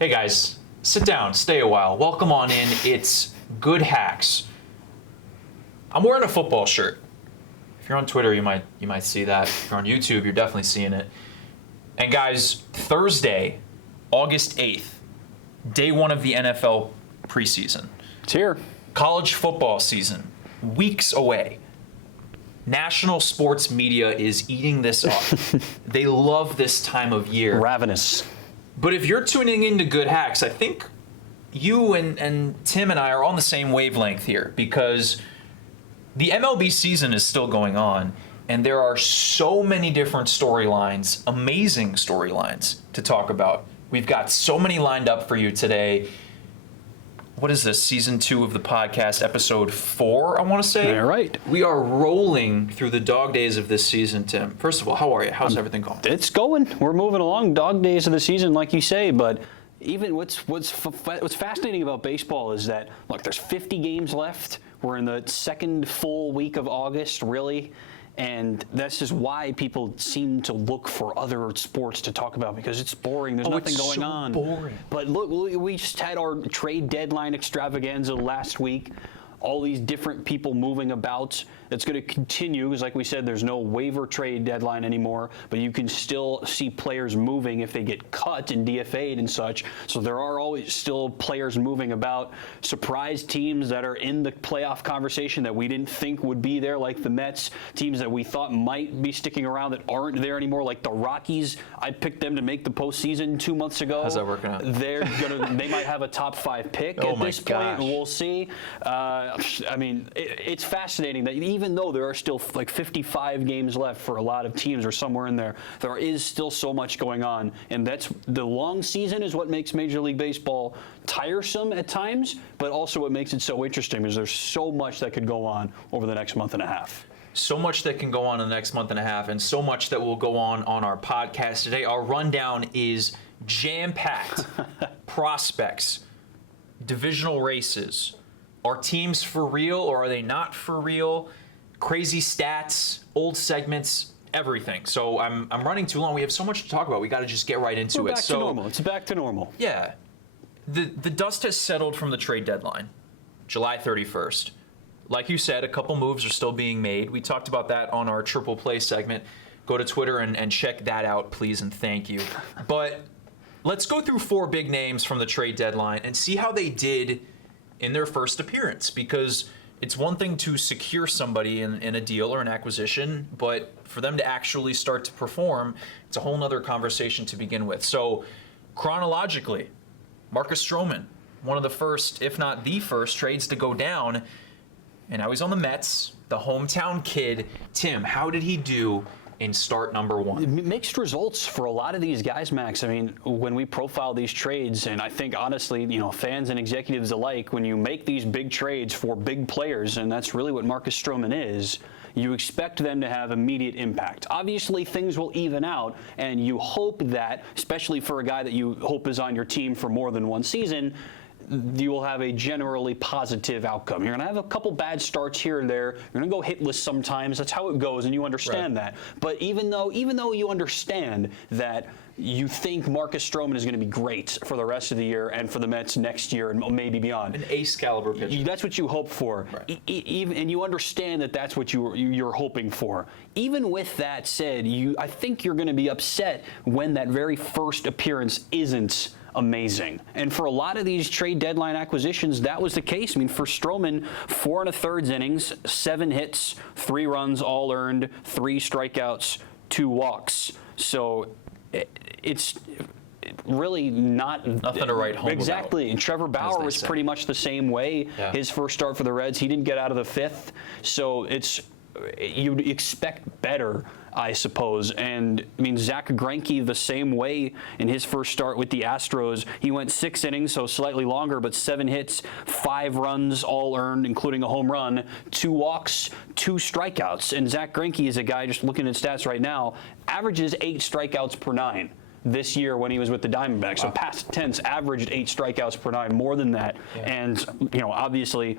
Hey guys, sit down, stay a while. Welcome on in. It's GoodHacks. I'm wearing a football shirt. If you're on Twitter, you might see that. If you're on YouTube, you're definitely seeing it. And guys, Thursday, August 8th, day one of the NFL preseason. It's here. College football season, weeks away. National sports media is eating this up. They love this time of year. Ravenous. But if you're tuning into GoodHacks, I think you and Tim and I are on the same wavelength here, because the MLB season is still going on, and there are so many different storylines, amazing storylines to talk about. We've got so many lined up for you today. What is this, season 2 of the podcast, episode 4, I want to say? All right. We are rolling through the dog days of this season, Tim. First of all, how are you? How's everything going? It's going. We're moving along. Dog days of the season, like you say, but even what's fascinating about baseball is that, look, there's 50 games left. We're in the second full week of August, really. And that's just why people seem to look for other sports to talk about, because it's boring. There's nothing going on. Boring. But look, we just had our trade deadline extravaganza last week. All these different people moving about. It's going to continue because, like we said, there's no waiver trade deadline anymore, but you can still see players moving if they get cut and DFA'd and such. So there are always still players moving about. Surprise teams that are in the playoff conversation that we didn't think would be there, like the Mets. Teams that we thought might be sticking around that aren't there anymore, like the Rockies. I picked them to make the postseason 2 months ago. How's that working out? They might have a top 5 pick at this point. We'll see. I mean, it's fascinating that even though there are still like 55 games left for a lot of teams or somewhere in there, there is still so much going on. And that's the long season is what makes Major League Baseball tiresome at times, but also what makes it so interesting because there's so much that could go on over the next month and a half. So much that can go on in the next month and a half, and so much that will go on our podcast today. Our rundown is jam-packed. Prospects, divisional races. Are teams for real or are they not for real? Crazy stats, old segments, everything. So I'm running too long. We have so much to talk about. We got to just get right into it. Back to normal. It's back to normal. Yeah. The dust has settled from the trade deadline, July 31st. Like you said, a couple moves are still being made. We talked about that on our Triple Play segment. Go to Twitter and check that out, please, and thank you. But let's go through 4 big names from the trade deadline and see how they did in their first appearance, because it's one thing to secure somebody in a deal or an acquisition, but for them to actually start to perform, it's a whole nother conversation to begin with. So chronologically, Marcus Stroman, one of the first, if not the first, trades to go down, and now he's on the Mets, the hometown kid. Tim, how did he do in start number 1? Mixed results for a lot of these guys, Max. I mean, when we profile these trades, and I think honestly, fans and executives alike, when you make these big trades for big players, and that's really what Marcus Stroman is, you expect them to have immediate impact. Obviously, things will even out, and you hope that, especially for a guy that you hope is on your team for more than one season, you will have a generally positive outcome. You're going to have a couple bad starts here and there. You're going to go hitless sometimes. That's how it goes, and you understand that. But even though you understand that you think Marcus Stroman is going to be great for the rest of the year and for the Mets next year and maybe beyond. An ace caliber pitcher. That's what you hope for. Right. And you understand that that's what you're hoping for. Even with that said, I think you're going to be upset when that very first appearance isn't amazing. And for a lot of these trade deadline acquisitions, that was the case. I mean, for Stroman, 4 1/3 innings, 7 hits, 3 runs, all earned, 3 strikeouts, 2 walks. So it's really nothing to write home exactly. about. And Trevor Bauer was pretty much the same way. Yeah. His first start for the Reds, he didn't get out of the 5th. So you'd expect better, I suppose. And I mean, Zach Greinke the same way in his first start with the Astros. He went 6 innings, so slightly longer, but 7 hits, 5 runs, all earned, including a home run, 2 walks, 2 strikeouts. And Zach Greinke is a guy, just looking at stats right now, averages 8 strikeouts per 9 this year when he was with the Diamondbacks. Wow. So past tense averaged 8 strikeouts per 9, more than that. Yeah. And obviously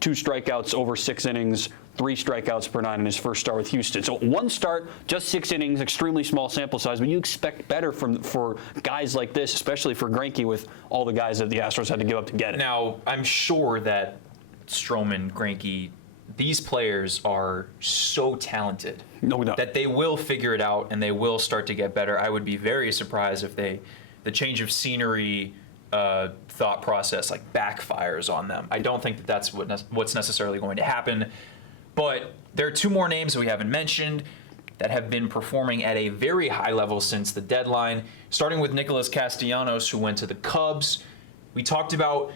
2 strikeouts over 6 innings, 3 strikeouts per 9 in his first start with Houston. So 1 start, just 6 innings, extremely small sample size, but you expect better for guys like this, especially for Greinke with all the guys that the Astros had to give up to get it. Now, I'm sure that Stroman, Greinke, these players are so talented No doubt. that they will figure it out and they will start to get better. I would be very surprised if the change of scenery thought process like backfires on them. I don't think that that's what's necessarily going to happen. But there are 2 more names that we haven't mentioned that have been performing at a very high level since the deadline, starting with Nicholas Castellanos, who went to the Cubs. We talked about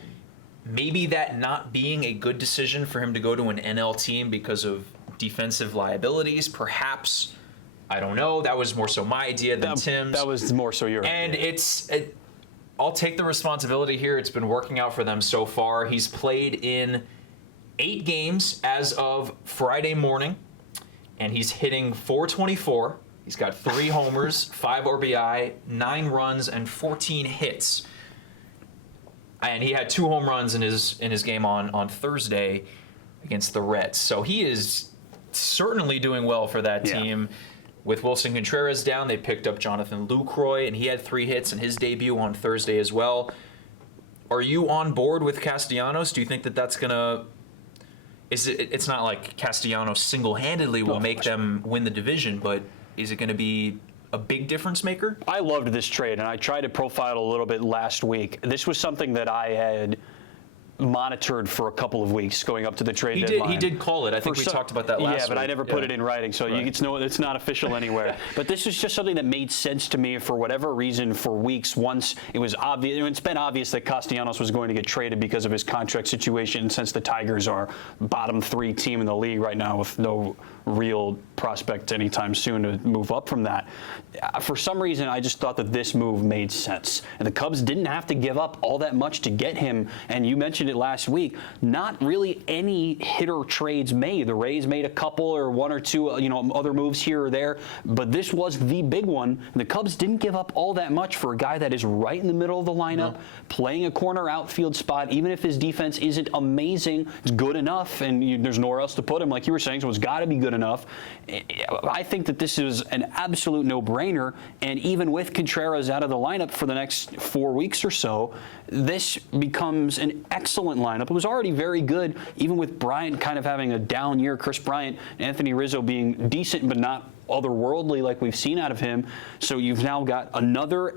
maybe that not being a good decision for him to go to an NL team because of defensive liabilities. Perhaps, I don't know. That was more so my idea than Tim's. That was more so your And idea. I'll take the responsibility here. It's been working out for them so far. He's played in 8 games as of Friday morning, and he's hitting .424. He's got 3 homers, 5 RBI, 9 runs, and 14 hits. And he had 2 home runs in his game on Thursday against the Reds. So he is certainly doing well for that team. With Wilson Contreras down, they picked up Jonathan Lucroy, and he had 3 hits in his debut on Thursday as well. Are you on board with Castellanos? Do you think that that's going to... It's not like Castellanos single-handedly will make them win the division, but is it going to be a big difference maker? I loved this trade, and I tried to profile it a little bit last week. This was something that I had monitored for a couple of weeks going up to the trade deadline. He did call it. I think we talked about that last week. Yeah, but I never put it in writing, so Right. it's not official anywhere. But this was just something that made sense to me for whatever reason for weeks. Once it was obvious, it's been obvious that Castellanos was going to get traded because of his contract situation, since the Tigers are bottom 3 team in the league right now with no real prospect anytime soon to move up from that. For some reason, I just thought that this move made sense. And the Cubs didn't have to give up all that much to get him. And you mentioned it last week, not really any hitter trades made. The Rays made a couple or 1 or 2, other moves here or there, but this was the big one. And the Cubs didn't give up all that much for a guy that is right in the middle of the lineup, playing a corner outfield spot. Even if his defense isn't amazing, it's good enough, and there's nowhere else to put him, like you were saying, so it's got to be good enough. I think that this is an absolute no-brainer, and even with Contreras out of the lineup for the next 4 weeks or so, this becomes an excellent lineup. It was already very good, even with Bryant kind of having a down year. Chris Bryant, Anthony Rizzo being decent but not otherworldly like we've seen out of him. So you've now got another,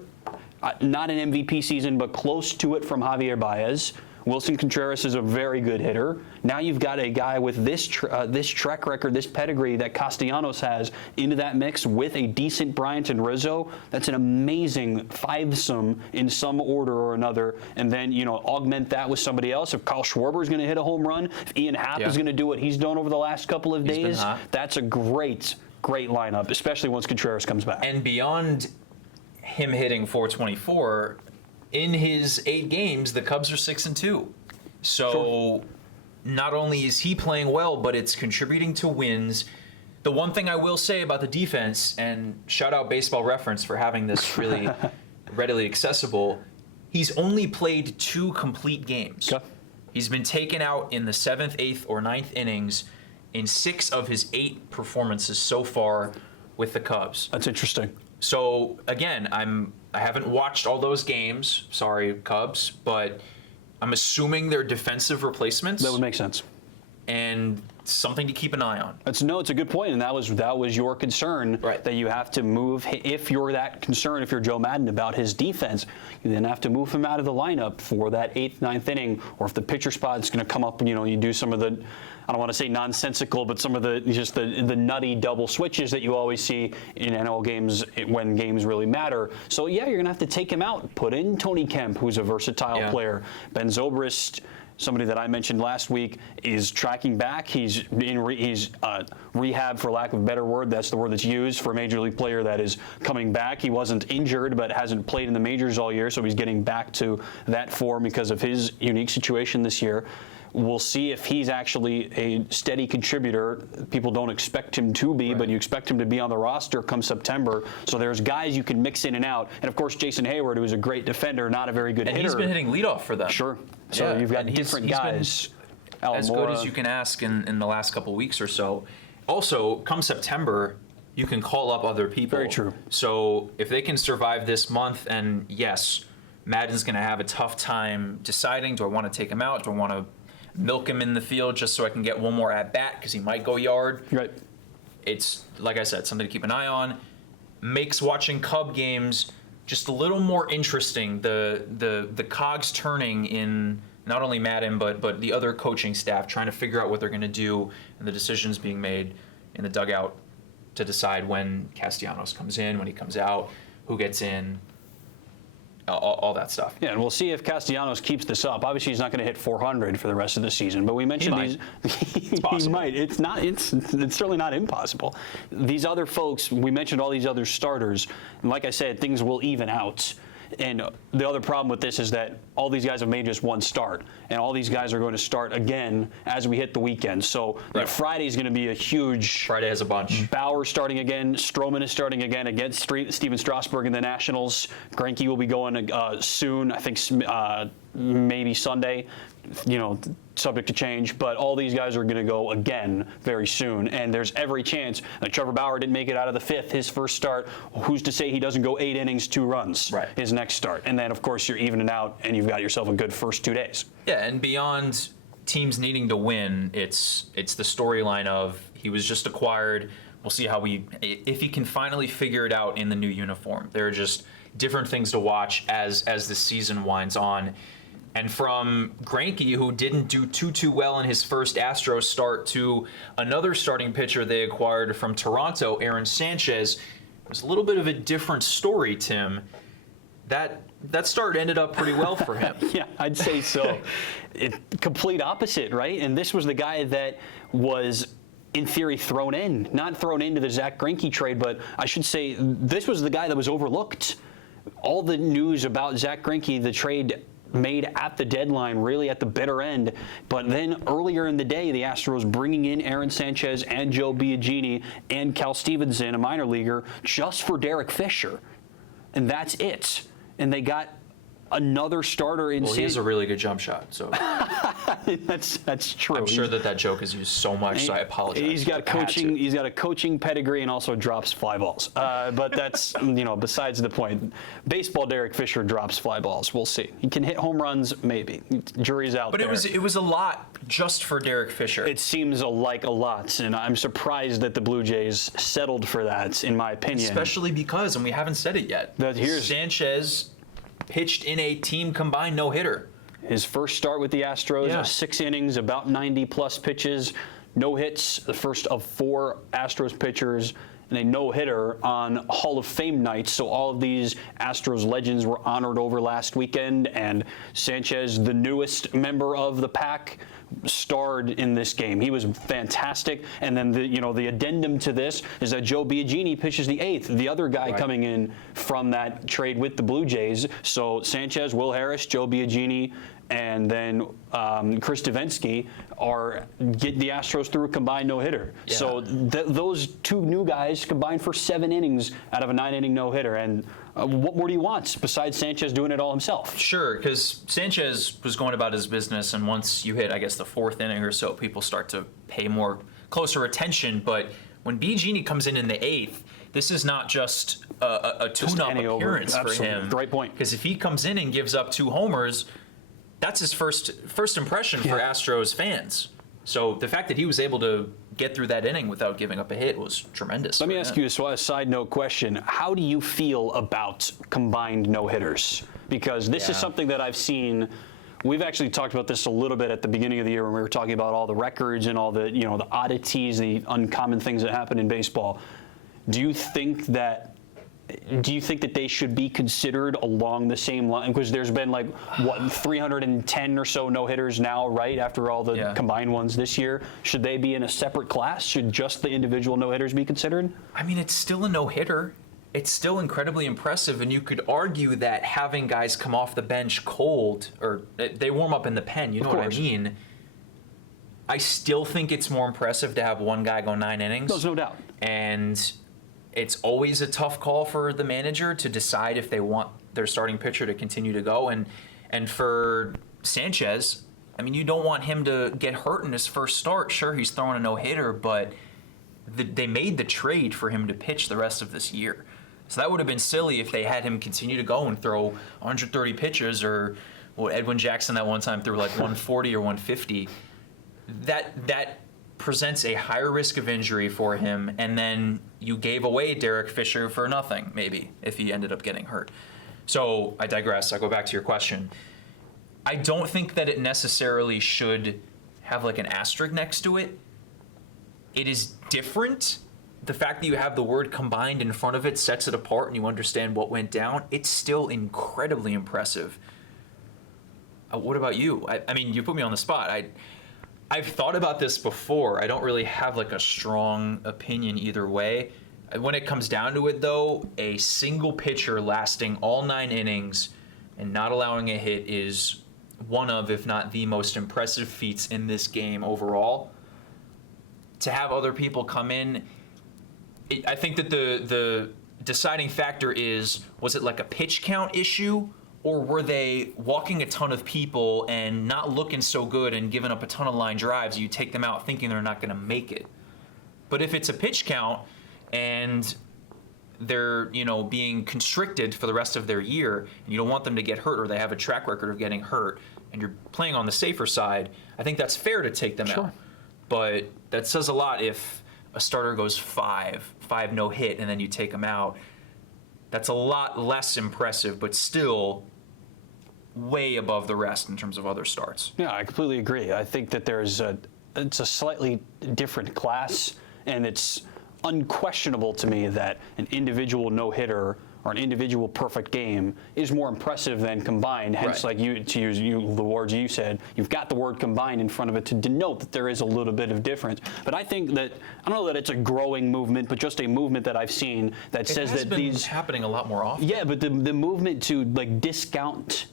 not an MVP season, but close to it from Javier Baez. Wilson Contreras is a very good hitter. Now you've got a guy with this track record, this pedigree that Castellanos has into that mix with a decent Bryant and Rizzo. That's an amazing fivesome in some order or another. And then, augment that with somebody else. If Kyle Schwarber is going to hit a home run, if Ian Happ is going to do what he's done over the last couple of days, that's a great lineup, especially once Contreras comes back. And beyond him hitting .424, in his 8 games, the Cubs are 6-2. So not only is he playing well, but it's contributing to wins. The one thing I will say about the defense, and shout out Baseball Reference for having this really readily accessible, he's only played 2 complete games. Okay. He's been taken out in the 7th, 8th, or 9th innings in 6 of his 8 performances so far with the Cubs. That's interesting. So again, I haven't watched all those games. Sorry, Cubs, but I'm assuming they're defensive replacements. That would make sense. And something to keep an eye on. It's a good point, and that was your concern, right? That you have to move. If you're that concerned, if you're Joe Madden about his defense, you then have to move him out of the lineup for that 8th, 9th inning, or if the pitcher spot is going to come up, you do some of the, I don't want to say nonsensical, but some of the the nutty double switches that you always see in NL games when games really matter. So yeah, you're going to have to take him out, put in Tony Kemp, who's a versatile player, Ben Zobrist. Somebody that I mentioned last week is tracking back. He's in rehab, for lack of a better word. That's the word that's used for a major league player that is coming back. He wasn't injured, but hasn't played in the majors all year, so he's getting back to that form because of his unique situation this year. We'll see if he's actually a steady contributor. People don't expect him to be, but you expect him to be on the roster come September. So there's guys you can mix in and out. And, of course, Jason Hayward, who is a great defender, not a very good hitter. And he's been hitting leadoff for them. Sure. So you've got different guys. as good as you can ask in the last couple weeks or so. Also, come September, you can call up other people. Very true. So if they can survive this month, and yes, Madden's going to have a tough time deciding, do I want to take him out? Do I want to milk him in the field just so I can get one more at-bat because he might go yard? Right. It's, like I said, something to keep an eye on. Makes watching Cub games just a little more interesting. The cogs turning in not only Madden, but the other coaching staff trying to figure out what they're going to do, and the decisions being made in the dugout to decide when Castellanos comes in, when he comes out, who gets in, all that stuff. Yeah, and we'll see if Castellanos keeps this up. Obviously, he's not going to hit 400 for the rest of the season, but we mentioned It's possible. he might. It's not. It's certainly not impossible. These other folks, we mentioned all these other starters, and like I said, things will even out. And the other problem with this is that all these guys have made just one start, and all these guys are going to start again as we hit the weekend. So Right. Friday is going to be a huge. Friday has a bunch. Bauer starting again. Stroman is starting again against Steven Strasburg in the Nationals. Greinke will be going soon. I think maybe Sunday. Subject to change. But all these guys are going to go again very soon. And there's every chance that Trevor Bauer didn't make it out of the fifth, his first start. Who's to say he doesn't go 8 innings, 2 runs, Right. his next start? And then, of course, you're evening out, and you've got yourself a good first 2 days. Yeah, and beyond teams needing to win, it's the storyline of he was just acquired. We'll see if he can finally figure it out in the new uniform. There are just different things to watch as the season winds on. And from Greinke, who didn't do too well in his first Astros start, to another starting pitcher they acquired from Toronto, Aaron Sanchez, it was a little bit of a different story, Tim. That start ended up pretty well for him. Yeah, I'd say so. Complete opposite, right? And this was the guy that was, in theory, not thrown into the Zach Greinke trade, but I should say this was the guy that was overlooked. All the news about Zach Greinke, the trade made at the deadline, really at the bitter end. But then earlier in the day, the Astros bringing in Aaron Sanchez and Joe Biagini and Cal Stevenson, a minor leaguer, just for Derek Fisher. And that's it. And they got another starter in. Well, he has a really good jump shot, so that's true. I'm sure that joke is used so much, so I apologize. He's got coaching. He's got a coaching pedigree and also drops fly balls. But that's besides the point. Baseball, Derek Fisher drops fly balls. We'll see. He can hit home runs, maybe. Jury's out. But there. it was a lot just for Derek Fisher. It seems like a lot, and I'm surprised that the Blue Jays settled for that, in my opinion. Especially because, and we haven't said it yet, Sanchez pitched in a team combined no-hitter. His first start with the Astros, 6 innings, about 90-plus pitches, no hits, the first of 4 Astros pitchers, and a no-hitter on Hall of Fame night. So all of these Astros legends were honored over last weekend, and Sanchez, the newest member of the pack, starred in this game. He was fantastic. And then the addendum to this is that Joe Biagini pitches the 8th, the other guy coming in from that trade with the Blue Jays. So Sanchez, Will Harris, Joe Biagini, and then Chris Davinsky get the Astros through a combined no-hitter. Yeah. So those 2 new guys combined for 7 innings out of a 9-inning no-hitter. And what more do you want besides Sanchez doing it all himself? Sure, because Sanchez was going about his business, and once you hit, I guess, the 4th inning or so, people start to pay closer attention. But when Biagini comes in the 8th, this is not just a tune-up appearance for him. Great point. Because if he comes in and gives up 2 homers, that's his first impression for Astros fans. So the fact that he was able to get through that inning without giving up a hit was tremendous. Let me ask you a side note question. How do you feel about combined no-hitters? Because this is something that I've seen. We've actually talked about this a little bit at the beginning of the year when we were talking about all the records and all the the oddities, the uncommon things that happen in baseball. Do you think that they should be considered along the same line? Because there's been 310 or so no-hitters now, right, after all the combined ones this year. Should they be in a separate class? Should just the individual no-hitters be considered? I mean, it's still a no-hitter. It's still incredibly impressive, and you could argue that having guys come off the bench cold, or they warm up in the pen, you know what I mean? I still think it's more impressive to have one guy go 9 innings. There's no doubt. And it's always a tough call for the manager to decide if they want their starting pitcher to continue to go. And for Sanchez, I mean, you don't want him to get hurt in his first start. Sure, he's throwing a no-hitter, but they made the trade for him to pitch the rest of this year. So that would have been silly if they had him continue to go and throw 130 pitches, or Edwin Jackson that one time threw like 140 or 150. That presents a higher risk of injury for him, and then you gave away Derek Fisher for nothing, maybe, if he ended up getting hurt. So I digress. I'll go back to your question. I don't think that it necessarily should have like an asterisk next to it. It is different. The fact that you have the word combined in front of it sets it apart and you understand what went down. It's still incredibly impressive. What about you? I mean, you put me on the spot. I've thought about this before. I don't really have like a strong opinion either way. When it comes down to it, though, a single pitcher lasting all 9 innings and not allowing a hit is one of, if not the most impressive feats in this game overall. To have other people come in, I think that the deciding factor is, was it like a pitch count issue, or were they walking a ton of people and not looking so good and giving up a ton of line drives, you take them out thinking they're not going to make it? But if it's a pitch count and they're, being constricted for the rest of their year, and you don't want them to get hurt, or they have a track record of getting hurt, and you're playing on the safer side, I think that's fair to take them out. But that says a lot if a starter goes 5 no hit, and then you take them out. That's a lot less impressive, but still way above the rest in terms of other starts. Yeah, I completely agree. I think that it's a slightly different class, and it's unquestionable to me that an individual no-hitter or an individual perfect game is more impressive than combined. Hence, right. Like to use the words you said, you've got the word combined in front of it to denote that there is a little bit of difference. But I think that, I don't know that it's a growing movement, but just a movement that I've seen that says that these happening a lot more often. Yeah, but the movement to like discount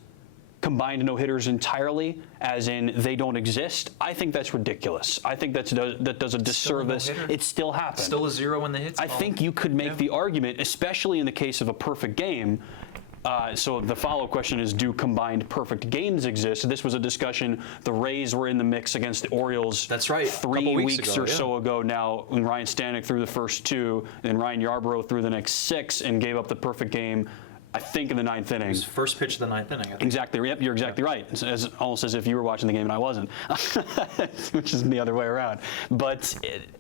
combined no-hitters entirely, as in they don't exist, I think that's ridiculous. I think that does a disservice. It still happens. Still a 0 in the hits. I think you could make the argument, especially in the case of a perfect game. So the follow-up question is, do combined perfect games exist? This was a discussion. The Rays were in the mix against the Orioles. That's right. 3 weeks or so ago now, when Ryan Stanek threw the first 2, and Ryan Yarbrough threw the next 6 and gave up the perfect game, I think, in the 9th inning. It was first pitch of the 9th inning. I think. Exactly. Yep, you're exactly right. It's almost as if you were watching the game and I wasn't, which is the other way around. But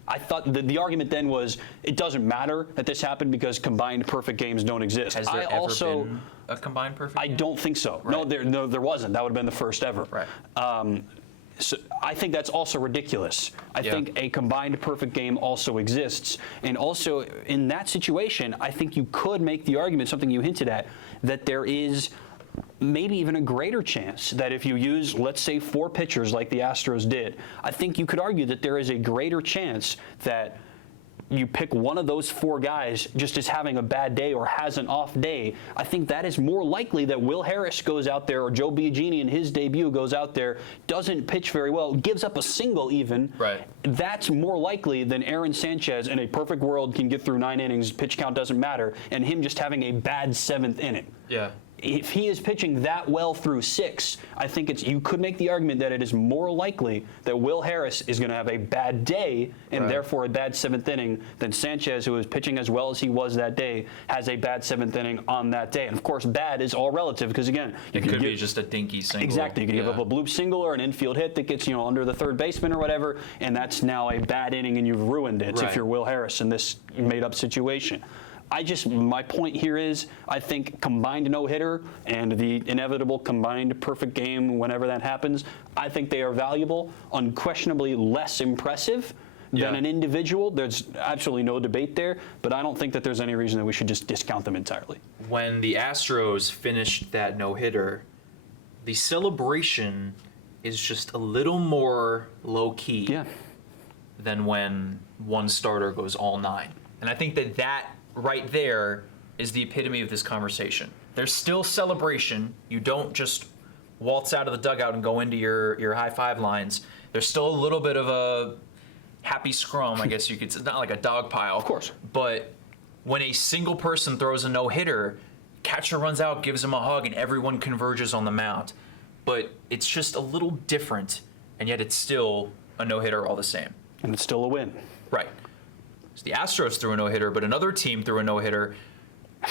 I thought the argument then was, it doesn't matter that this happened because combined perfect games don't exist. Has there ever been a combined perfect game? I don't think so. Right. No, there wasn't. That would have been the first ever. Right. So I think that's also ridiculous. I think a combined perfect game also exists. And also, in that situation, I think you could make the argument, something you hinted at, that there is maybe even a greater chance that if you use, let's say, 4 pitchers like the Astros did, I think you could argue that there is a greater chance that you pick one of those 4 guys just as having a bad day or has an off day. I think that is more likely that Will Harris goes out there, or Joe Biagini in his debut goes out there, doesn't pitch very well, gives up a single even. Right. That's more likely than Aaron Sanchez in a perfect world can get through 9 innings, pitch count doesn't matter, and him just having a bad 7th inning. Yeah. If he is pitching that well through 6, I think you could make the argument that it is more likely that Will Harris is going to have a bad day and therefore a bad 7th inning than Sanchez, who is pitching as well as he was that day, has a bad 7th inning on that day. And of course, bad is all relative because, again, it could be just a dinky single. Exactly. You can give up a bloop single or an infield hit that gets under the third baseman or whatever, and that's now a bad inning and you've ruined it if you're Will Harris in this made-up situation. My point here is, I think combined no-hitter and the inevitable combined perfect game, whenever that happens, I think they are valuable, unquestionably less impressive than an individual. There's absolutely no debate there, but I don't think that there's any reason that we should just discount them entirely. When the Astros finished that no-hitter, the celebration is just a little more low-key than when one starter goes all 9. And I think that right there is the epitome of this conversation. There's still celebration. You don't just waltz out of the dugout and go into your high five lines. There's still a little bit of a happy scrum, I guess you could say. Not like a dog pile. Of course. But when a single person throws a no-hitter, catcher runs out, gives him a hug, and everyone converges on the mound. but it's just a little different, and yet it's still a no-hitter all the same. And it's still a win. Right. So the Astros threw a no-hitter, but another team threw a no-hitter.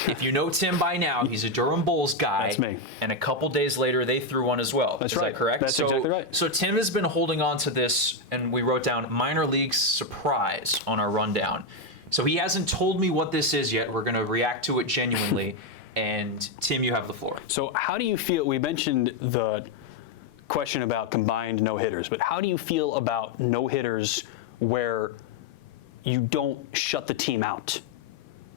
If you know Tim by now, he's a Durham Bulls guy. That's me. And a couple days later, they threw one as well. That's Is right. that correct? That's exactly right. So Tim has been holding on to this, and we wrote down minor league surprise on our rundown. So he hasn't told me what this is yet. We're going to react to it genuinely. And Tim, you have the floor. So how do you feel? We mentioned the question about combined no-hitters, but how do you feel about no-hitters where you don't shut the team out?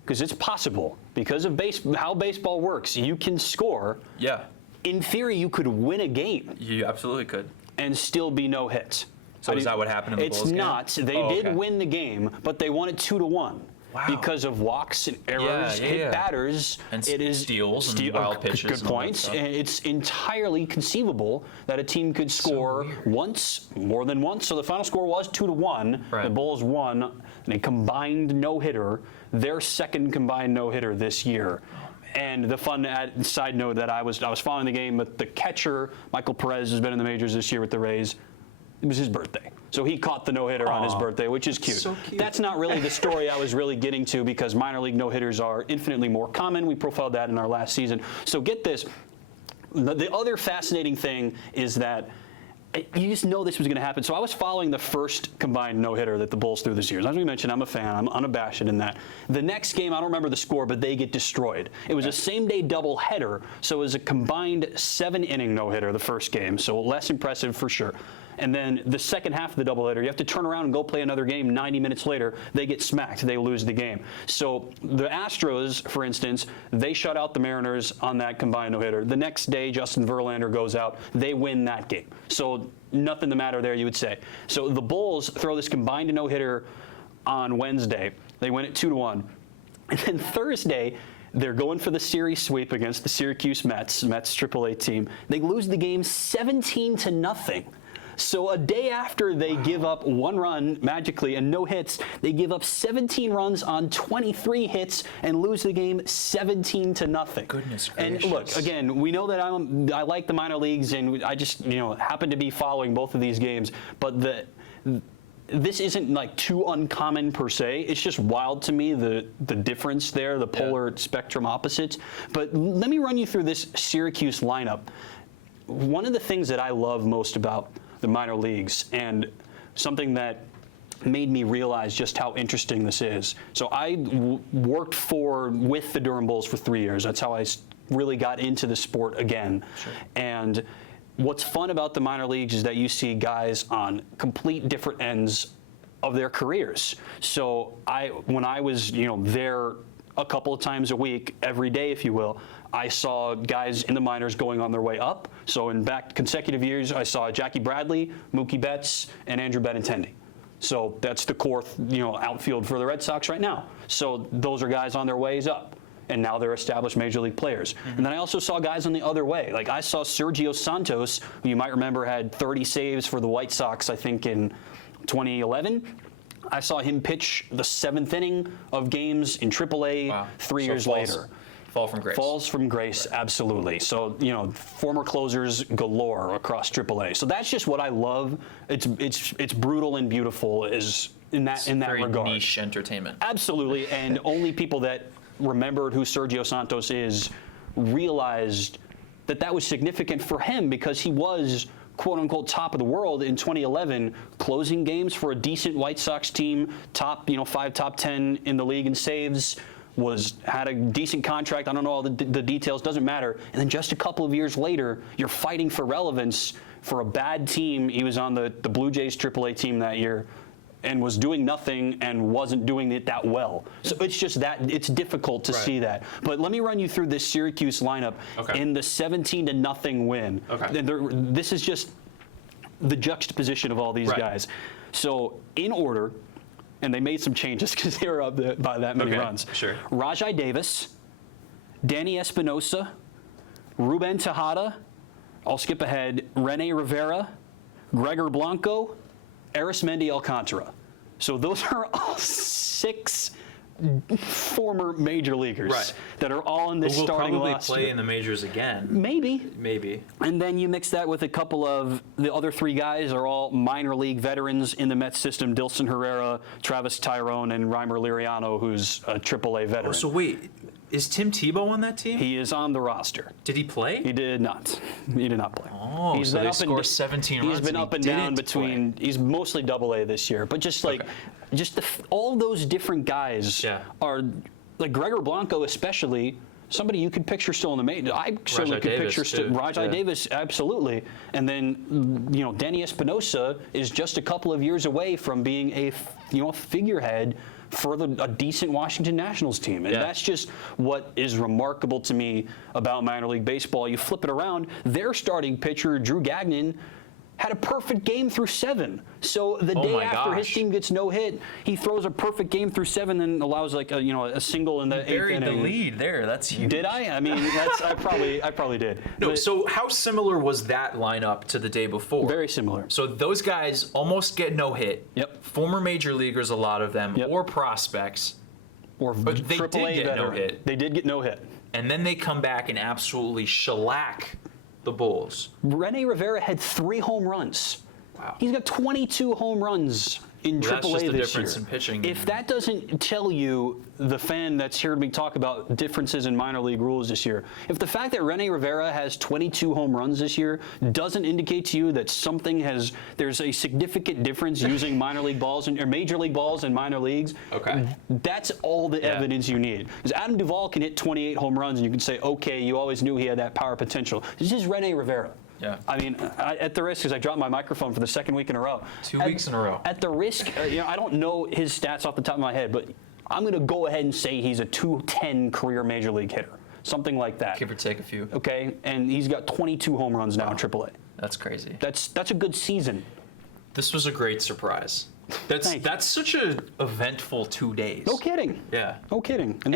Because it's possible. Because of how baseball works, you can score. Yeah. In theory, you could win a game You absolutely could. and still be no hits. So is that what happened in the Bulls It's game? not. They Oh, did okay. win the game, but they won it 2-1. Wow. Because of walks and errors, Yeah, hit yeah. batters. And it is steals and wild pitches Good and all that points. stuff. And it's entirely conceivable that a team could score once, more than once. So the final score was 2-1. Right. The Bulls won in a combined no-hitter, their second combined no-hitter this year. And the fun side note that I was following the game, but the catcher, Michael Perez, has been in the majors this year with the Rays. It was his birthday. So he caught the no-hitter on his birthday, which is cute. So cute. That's not really the story I was really getting to, because minor league no-hitters are infinitely more common. We profiled that in our last season. So get this. The other fascinating thing is that you just know this was going to happen. So I was following the first combined no-hitter that the Bulls threw this year. As we mentioned, I'm a fan. I'm unabashed in that. The next game, I don't remember the score, but they get destroyed. It was a same-day doubleheader, so it was a combined 7-inning no-hitter the first game, so less impressive for sure. And then the second half of the doubleheader, you have to turn around and go play another game 90 minutes later. They get smacked. They lose the game. So the Astros, for instance, they shut out the Mariners on that combined no-hitter. The next day, Justin Verlander goes out. They win that game. So nothing the matter there, you would say. So the Bulls throw this combined no-hitter on Wednesday. They win it 2-1. And then Thursday, they're going for the series sweep against the Syracuse Mets AAA team. They lose the game 17-0. So a day after they give up 1 run magically and no hits, they give up 17 runs on 23 hits and lose the game 17-0. Goodness And gracious. look, again, we know that I like the minor leagues, and I just happen to be following both of these games, but this isn't like too uncommon per se. It's just wild to me, the difference there, the polar spectrum opposites. But let me run you through this Syracuse lineup. One of the things that I love most about the minor leagues, and something that made me realize just how interesting this is. So I worked with the Durham Bulls for 3 years. That's how I really got into the sport again. Sure. And what's fun about the minor leagues is that you see guys on complete different ends of their careers. So when I was there a couple of times a week, every day, if you will, I saw guys in the minors going on their way up. So in back consecutive years, I saw Jackie Bradley, Mookie Betts, and Andrew Benintendi. So that's the core, outfield for the Red Sox right now. So those are guys on their ways up, and now they're established major league players. Mm-hmm. And then I also saw guys on the other way. Like I saw Sergio Santos, who you might remember had 30 saves for the White Sox, I think in 2011. I saw him pitch the 7th inning of games in AAA 3 years later. Fall from grace. Falls from grace, right. Absolutely. So, former closers galore across AAA. So that's just what I love. It's brutal and beautiful in that very regard. Niche entertainment. Absolutely. And only people that remembered who Sergio Santos is realized that was significant for him, because he was quote-unquote top of the world in 2011, closing games for a decent White Sox team, top 5, top 10 in the league in saves, had a decent contract. I don't know all the details, doesn't matter. And then just a couple of years later, you're fighting for relevance for a bad team. He was on the Blue Jays AAA team that year and was doing nothing and wasn't doing it that well. So it's just that it's difficult to see that. But let me run you through this Syracuse lineup in the 17-0 win. Okay. This is just the juxtaposition of all these guys. So in order, and they made some changes because they were up by that many runs. Sure. Rajai Davis, Danny Espinosa, Ruben Tejada, I'll skip ahead, Rene Rivera, Gregor Blanco, Arismendi Alcantara. So those are all 6 former major leaguers that are all in this Who will starting probably roster. play in the majors again. Maybe. And then you mix that with a couple of the other three guys are all minor league veterans in the Mets system: Dilson Herrera, Travis Tyrone, and Reimer Liriano, who's a AAA veteran. Oh, so wait, is Tim Tebow on that team? He is on the roster. Did he play? He did not. He did not play. Oh, so they scored 17 runs. He's been up and down between. He's mostly AA this year, but just like, all those different guys are like Gregor Blanco, especially. Somebody you could picture still in the main. I certainly could picture Rajai Davis, absolutely. And then, Danny Espinosa is just a couple of years away from being a figurehead for a decent Washington Nationals team. And that's just what is remarkable to me about minor league baseball. You flip it around, their starting pitcher, Drew Gagnon, had a perfect game through 7. So the day after his team gets no hit, he throws a perfect game through 7 and allows a single in the 8th inning. Buried the lead there. That's huge. Did I? I mean, I probably did. No. But so how similar was that lineup to the day before? Very similar. So those guys almost get no hit. Yep. Former major leaguers, a lot of them, or prospects. But they did get no hit. They did get no hit. And then they come back and absolutely shellac the Bulls. Rene Rivera had 3 home runs. Wow. He's got 22 home runs in AAA that's just the this difference year. in pitching. If that doesn't tell you, the fan that's heard me talk about differences in minor league rules this year, if the fact that Rene Rivera has 22 home runs this year doesn't indicate to you that there's a significant difference using minor league balls or major league balls in minor leagues, that's all the evidence you need. Because Adam Duvall can hit 28 home runs and you can say, okay, you always knew he had that power potential. This is Rene Rivera. Yeah. I mean, at the risk, because I dropped my microphone for the second week in a row. 2 weeks in a row. At the risk, I don't know his stats off the top of my head, but I'm going to go ahead and say he's a 210 career major league hitter, something like that. Give or take a few. Okay, and he's got 22 home runs now in AAA. That's crazy. That's a good season. This was a great surprise. That's such an eventful 2 days. No kidding. Yeah. No kidding. And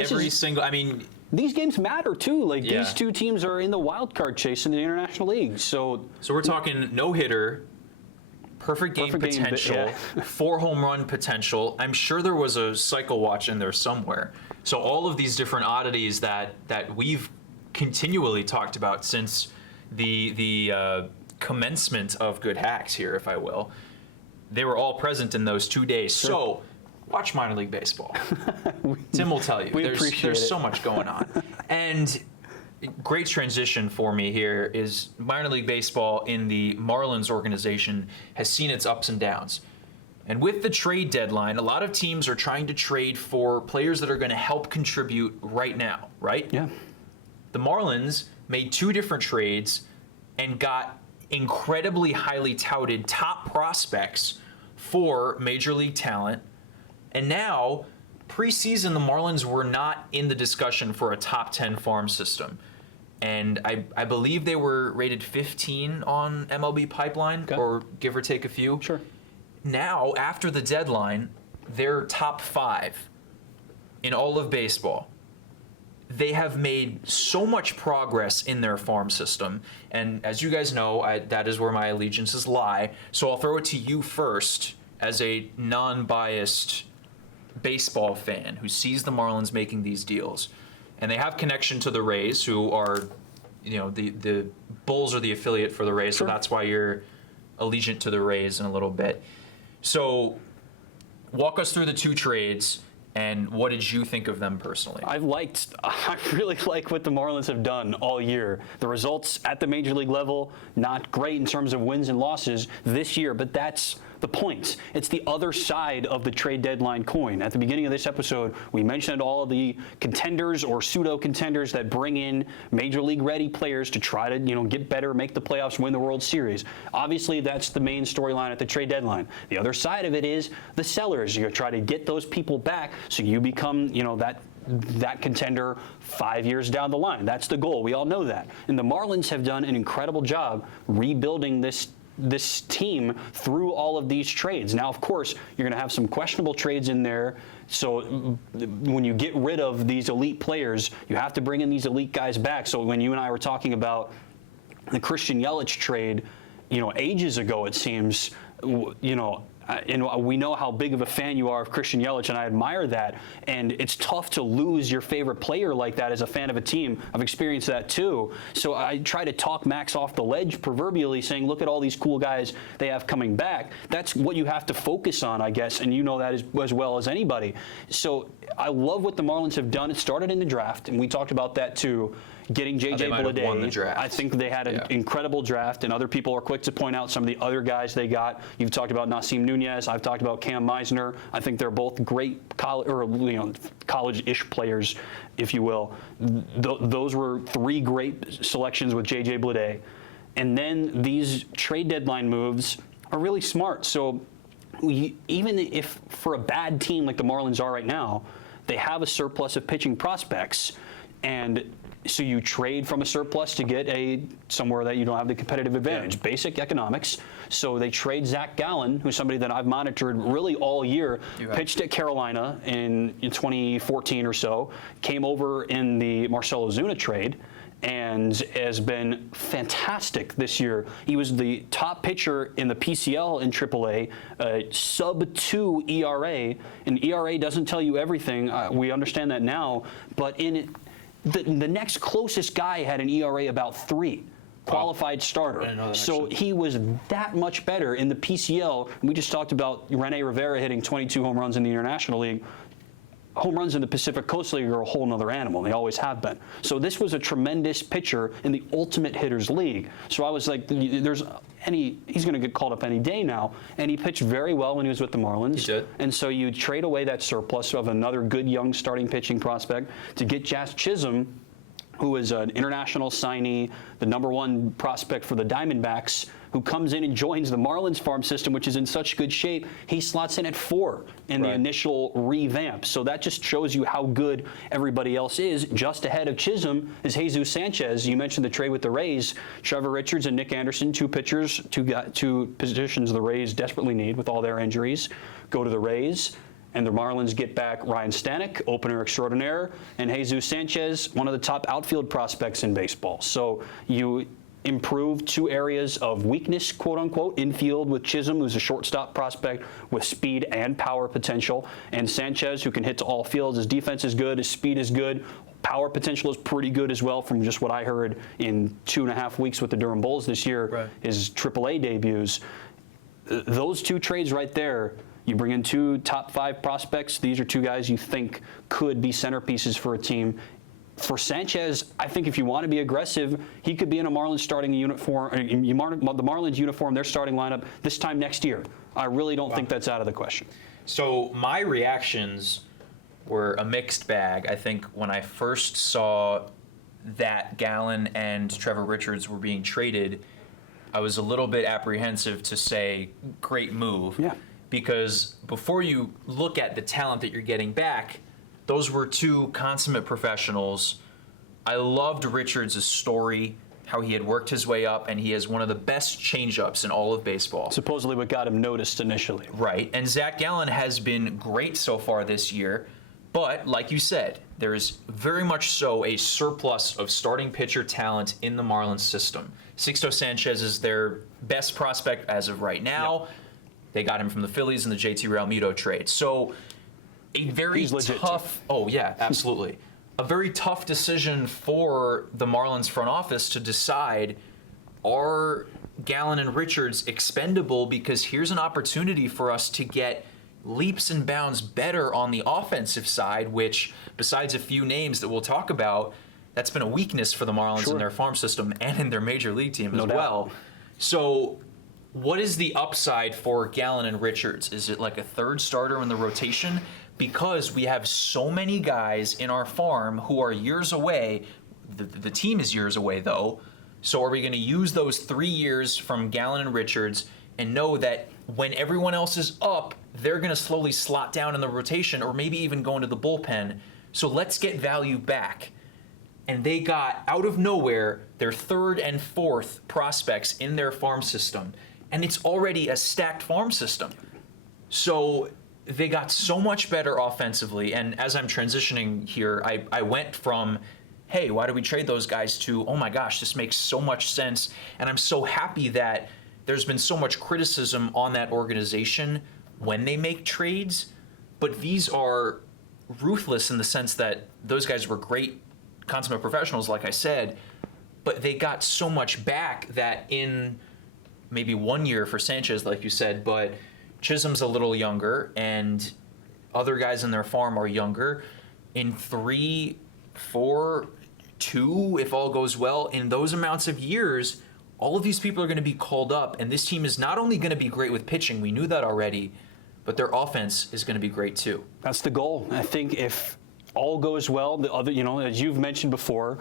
these games matter too. Like these two teams are in the wild card chase in the International League. So we're talking no hitter, perfect game potential, 4 home run potential. I'm sure there was a cycle watch in there somewhere. So all of these different oddities that we've continually talked about since the commencement of Good Hacks here, if I will, they were all present in those 2 days. Sure. So watch minor league baseball. Tim will tell you. There's so much going on. And great transition for me here is minor league baseball in the Marlins organization has seen its ups and downs. And with the trade deadline, a lot of teams are trying to trade for players that are going to help contribute right now, right? Yeah. The Marlins made 2 different trades and got incredibly highly touted top prospects for major league talent. And now, preseason, the Marlins were not in the discussion for a top 10 farm system. And I believe they were rated 15 on MLB Pipeline, or give or take a few. Sure. Now, after the deadline, they're top 5 in all of baseball. They have made so much progress in their farm system. And as you guys know, that is where my allegiances lie. So I'll throw it to you first as a non-biased baseball fan who sees the Marlins making these deals. And they have connection to the Rays, who are, the Bulls are the affiliate for the Rays, so that's why you're allegiant to the Rays in a little bit. So walk us through the 2 trades, and what did you think of them personally? I really like what the Marlins have done all year. The results at the major league level, not great in terms of wins and losses this year, but that's the point. It's the other side of the trade deadline coin. At the beginning of this episode, we mentioned all of the contenders or pseudo-contenders that bring in major league ready players to try to, get better, make the playoffs, win the World Series. Obviously, that's the main storyline at the trade deadline. The other side of it is the sellers. You try to get those people back so you become, that contender 5 years down the line. That's the goal. We all know that. And the Marlins have done an incredible job rebuilding this team through all of these trades. Now, of course, you're going to have some questionable trades in there. So when you get rid of these elite players, you have to bring in these elite guys back. So when you and I were talking about the Christian Yelich trade, ages ago, it seems, and we know how big of a fan you are of Christian Yelich, and I admire that. And it's tough to lose your favorite player like that as a fan of a team. I've experienced that too. So I try to talk Max off the ledge, proverbially, saying, look at all these cool guys they have coming back. That's what you have to focus on, I guess, and you know that as well as anybody. So I love what the Marlins have done. It started in the draft, and we talked about that too. Getting J.J. Bleday, I think they had an incredible draft, and other people are quick to point out some of the other guys they got. You've talked about Nasim Nunez. I've talked about Cam Meisner. I think they're both great college-ish players, if you will. Those were 3 great selections with J.J. Bleday. And then these trade deadline moves are really smart. So even if for a bad team like the Marlins are right now, they have a surplus of pitching prospects, and so you trade from a surplus to get somewhere that you don't have the competitive advantage. Yeah. Basic economics. So they trade Zach Gallen, who's somebody that I've monitored really all year, pitched at Carolina in 2014 or so, came over in the Marcell Ozuna trade, and has been fantastic this year. He was the top pitcher in the PCL in AAA, sub-2 ERA, and ERA doesn't tell you everything. We understand that now, but the next closest guy had an ERA about 3. Qualified starter. So he was that much better in the PCL. We just talked about Rene Rivera hitting 22 home runs in the International League. Home runs in the Pacific Coast League are a whole nother animal. They always have been. So this was a tremendous pitcher in the ultimate hitters league. So I was like, he's going to get called up any day now. And he pitched very well when he was with the Marlins. He did. And so you trade away that surplus of another good young starting pitching prospect to get Jazz Chisholm, who is an international signee, the #1 prospect for the Diamondbacks, who comes in and joins the Marlins farm system, which is in such good shape. He slots in at 4 in the initial revamp. So that just shows you how good everybody else is. Just ahead of Chisholm is Jesus Sanchez. You mentioned the trade with the Rays. Trevor Richards and Nick Anderson, 2 pitchers, 2 positions the Rays desperately need with all their injuries, go to the Rays. And the Marlins get back Ryan Stanek, opener extraordinaire, and Jesus Sanchez, one of the top outfield prospects in baseball. So you improve 2 areas of weakness, quote unquote, infield with Chisholm, who's a shortstop prospect with speed and power potential, and Sanchez, who can hit to all fields. His defense is good, his speed is good, power potential is pretty good as well from just what I heard in 2.5 weeks with the Durham Bulls this year, his AAA debuts. Those 2 trades right there. You bring in 2 top 5 prospects. These are 2 guys you think could be centerpieces for a team. For Sanchez, I think if you want to be aggressive, he could be in a Marlins starting uniform, the Marlins uniform, their starting lineup this time next year. I really don't think that's out of the question. So my reactions were a mixed bag. I think when I first saw that Gallen and Trevor Richards were being traded, I was a little bit apprehensive to say, great move. Yeah. Because before you look at the talent that you're getting back, those were 2 consummate professionals. I loved Richards' story, how he had worked his way up, and he has one of the best changeups in all of baseball. Supposedly what got him noticed initially. Right, and Zach Gallen has been great so far this year, but like you said, there is very much so a surplus of starting pitcher talent in the Marlins system. Sixto Sanchez is their best prospect as of right now. Yep. They got him from the Phillies in the JT Realmuto trade. So a very tough, absolutely. A very tough decision for the Marlins front office to decide, are Gallen and Richards expendable? Because here's an opportunity for us to get leaps and bounds better on the offensive side, which besides a few names that we'll talk about, that's been a weakness for the Marlins in their farm system and in their major league team as well. So what is the upside for Gallen and Richards? Is it like a 3rd starter in the rotation? Because we have so many guys in our farm who are years away. The team is years away, though. So are we going to use those 3 years from Gallen and Richards and know that when everyone else is up, they're going to slowly slot down in the rotation or maybe even go into the bullpen? So let's get value back. And they got, out of nowhere, their 3rd and 4th prospects in their farm system. And it's already a stacked farm system. So they got so much better offensively. And as I'm transitioning here, I went from, hey, why do we trade those guys, to, oh my gosh, this makes so much sense. And I'm so happy that there's been so much criticism on that organization when they make trades, but these are ruthless in the sense that those guys were great consummate professionals, like I said, but they got so much back that in maybe 1 year for Sanchez, like you said, but Chisholm's a little younger and other guys in their farm are younger. In 3, 4, 2, if all goes well, in those amounts of years, all of these people are going to be called up, and this team is not only going to be great with pitching, we knew that already, but their offense is going to be great too. That's the goal. I think if all goes well, the other, as you've mentioned before,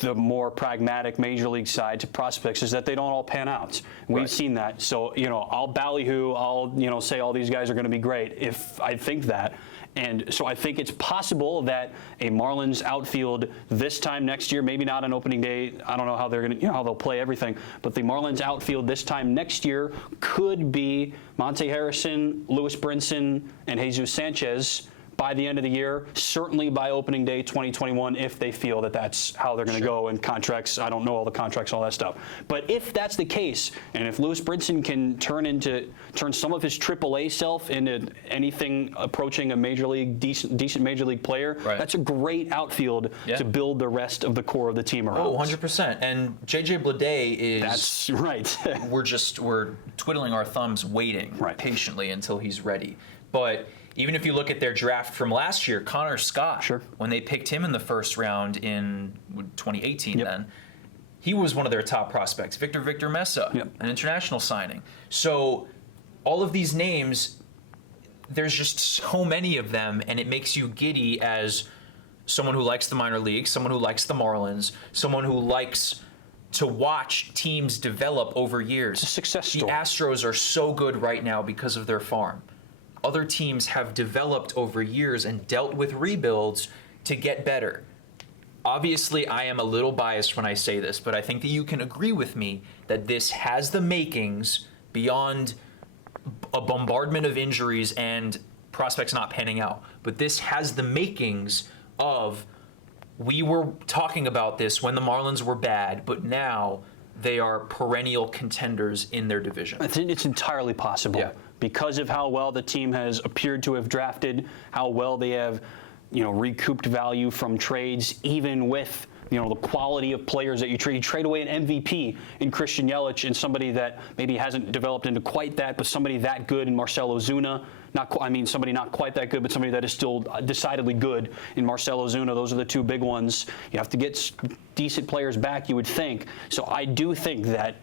the more pragmatic major league side to prospects is that they don't all pan out. We've seen that. So, I'll ballyhoo, I'll, say all these guys are going to be great if I think that. And so I think it's possible that a Marlins outfield this time next year, maybe not on opening day, I don't know how they're going to, how they'll play everything, but the Marlins outfield this time next year could be Monte Harrison, Lewis Brinson, and Jesus Sanchez by the end of the year, certainly by opening day 2021, if they feel that that's how they're going to go, and contracts, I don't know all the contracts, all that stuff. But if that's the case, and if Lewis Brinson can turn some of his AAA self into anything approaching a decent major league player, that's a great outfield to build the rest of the core of the team around. Oh, 100%. And JJ Bleday is... That's right. we're twiddling our thumbs waiting patiently until he's ready. But even if you look at their draft from last year, Connor Scott, when they picked him in the first round in 2018 then, he was one of their top prospects. Victor Mesa, an international signing. So all of these names, there's just so many of them, and it makes you giddy as someone who likes the minor leagues, someone who likes the Marlins, someone who likes to watch teams develop over years. It's a success story. The Astros are so good right now because of their farm. Other teams have developed over years and dealt with rebuilds to get better. Obviously, I am a little biased when I say this, but I think that you can agree with me that this has the makings, beyond a bombardment of injuries and prospects not panning out, but this has the makings of, we were talking about this when the Marlins were bad, but now they are perennial contenders in their division. I think it's entirely possible. Because of how well the team has appeared to have drafted, how well they have, recouped value from trades, even with, the quality of players that you trade. You trade away an MVP in Christian Yelich and somebody that maybe hasn't developed into quite that, but somebody that good in Marcell Ozuna. Somebody not quite that good, but somebody that is still decidedly good in Marcell Ozuna. Those are the two big ones. You have to get decent players back, you would think. So I do think that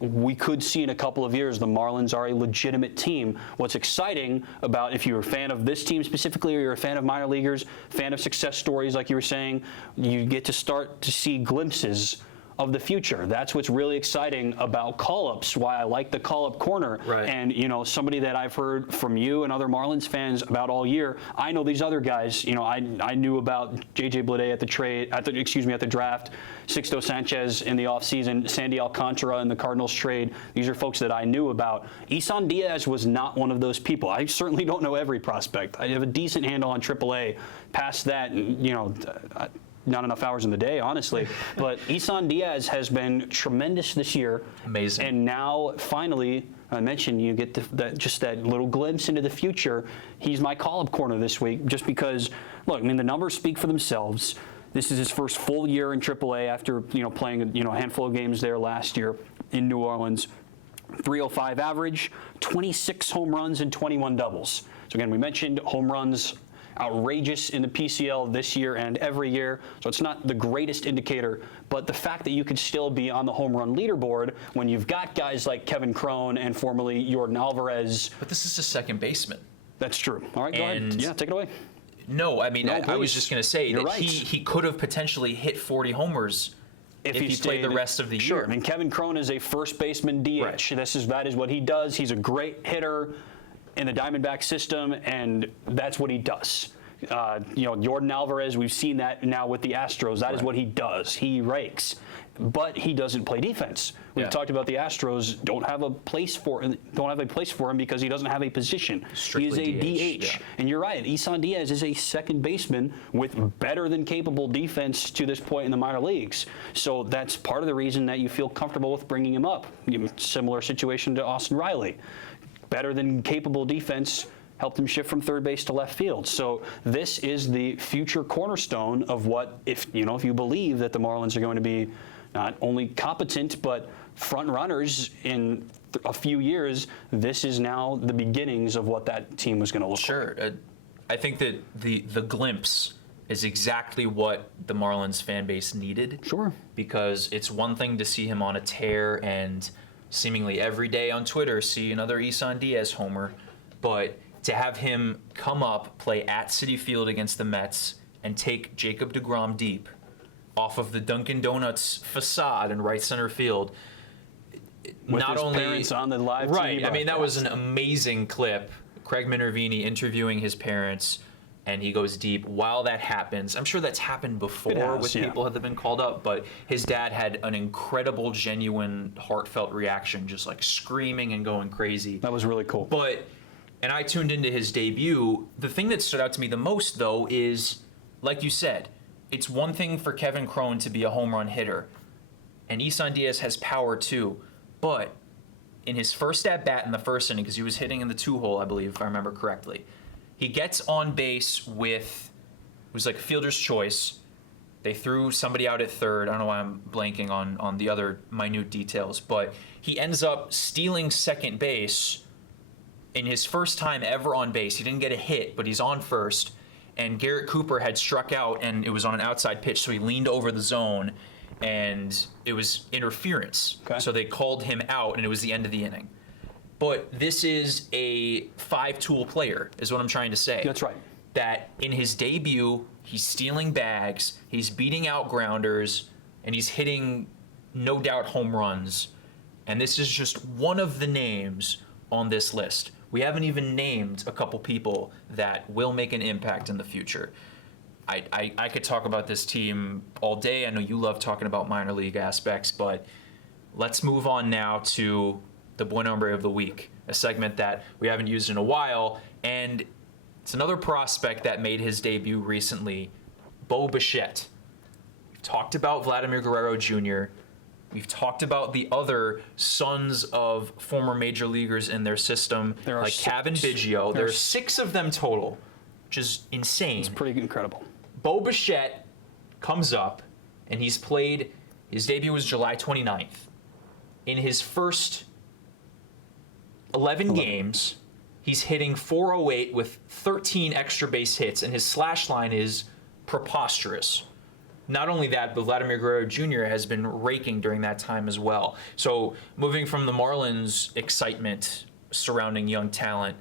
we could see in a couple of years the Marlins are a legitimate team. What's exciting about, if you're a fan of this team specifically, or you're a fan of minor leaguers, fan of success stories like you were saying, you get to start to see glimpses of the future. That's what's really exciting about call-ups, why I like the call-up corner. And, somebody that I've heard from you and other Marlins fans about all year, I know these other guys. I knew about JJ Bleday at the draft, Sixto Sanchez in the offseason, Sandy Alcantara in the Cardinals trade. These are folks that I knew about. Isan Diaz was not one of those people. I certainly don't know every prospect. I have a decent handle on AAA. Past that, not enough hours in the day, honestly. But Isan Diaz has been tremendous this year. Amazing. And now, finally, I mentioned you get that little glimpse into the future. He's my call-up corner this week, just because, look, the numbers speak for themselves. This is his first full year in AAA after playing a handful of games there last year in New Orleans. 305 average, 26 home runs and 21 doubles. So again, we mentioned home runs outrageous in the PCL this year and every year, so it's not the greatest indicator, but the fact that you could still be on the home run leaderboard when you've got guys like Kevin Cron and formerly Jordan Alvarez. But this is a second baseman. That's true. All right, go ahead. Yeah, take it away. No, I was just going to say that he could have potentially hit 40 homers if he played the rest of the year. Kevin Cron is a first baseman DH. That is what he does. He's a great hitter in the Diamondback system, and that's what he does. Jordan Alvarez, we've seen that now with the Astros. That is what he does. He rakes. But he doesn't play defense. We've talked about the Astros don't have a place for him because he doesn't have a position. Strictly he is a DH. And you're right, Isan Diaz is a second baseman with better than capable defense to this point in the minor leagues. So that's part of the reason that you feel comfortable with bringing him up. Similar situation to Austin Riley. better than capable defense helped him shift from third base to left field. So this is the future cornerstone of what, if you believe that the Marlins are going to be not only competent but front runners in a few years, this is now the beginnings of what that team was going to look like. Sure. I think that the glimpse is exactly what the Marlins fan base needed. Sure. Because it's one thing to see him on a tear and seemingly every day on Twitter see another Isan Diaz homer, but to have him come up, play at Citi Field against the Mets, and take Jacob deGrom deep off of the Dunkin' Donuts facade in right center field. With not his only parents on the live right, TV I mean that was an broadcast. amazing clip. Craig Minervini interviewing his parents, and he goes deep while that happens. I'm sure that's happened before with people that have been called up, but his dad had an incredible, genuine, heartfelt reaction, just like screaming and going crazy. That was really cool. And I tuned into his debut. The thing that stood out to me the most, though, is, like you said, it's one thing for Kevin Cron to be a home run hitter, and Isan Diaz has power too, but in his first at-bat in the first inning, because he was hitting in the 2-hole, I believe, if I remember correctly, he gets on base with, it was like a fielder's choice. They threw somebody out at third. I don't know why I'm blanking on the other minute details, but he ends up stealing second base in his first time ever on base. He didn't get a hit, but he's on first, and Garrett Cooper had struck out, and it was on an outside pitch, so he leaned over the zone, and it was interference. Okay. So they called him out, and it was the end of the inning. But this is a five-tool player, is what I'm trying to say. That's right. That in his debut, he's stealing bags, he's beating out grounders, and he's hitting, no doubt, home runs. And this is just one of the names on this list. We haven't even named a couple people that will make an impact in the future. I could talk about this team all day. I know you love talking about minor league aspects, but let's move on now to the Buenhombre of the Week, a segment that we haven't used in a while, and it's another prospect that made his debut recently, Bo Bichette. We've talked about Vladimir Guerrero Jr., we've talked about the other sons of former major leaguers in their system, There are like six. Cavan Biggio. There are 6 of them total, which is insane. It's pretty incredible. Bo Bichette comes up, and he's played, his debut was July 29th. In his first 11 games, he's hitting .408 with 13 extra base hits, and his slash line is preposterous. Not only that, but Vladimir Guerrero Jr. has been raking during that time as well. So moving from the Marlins' excitement surrounding young talent,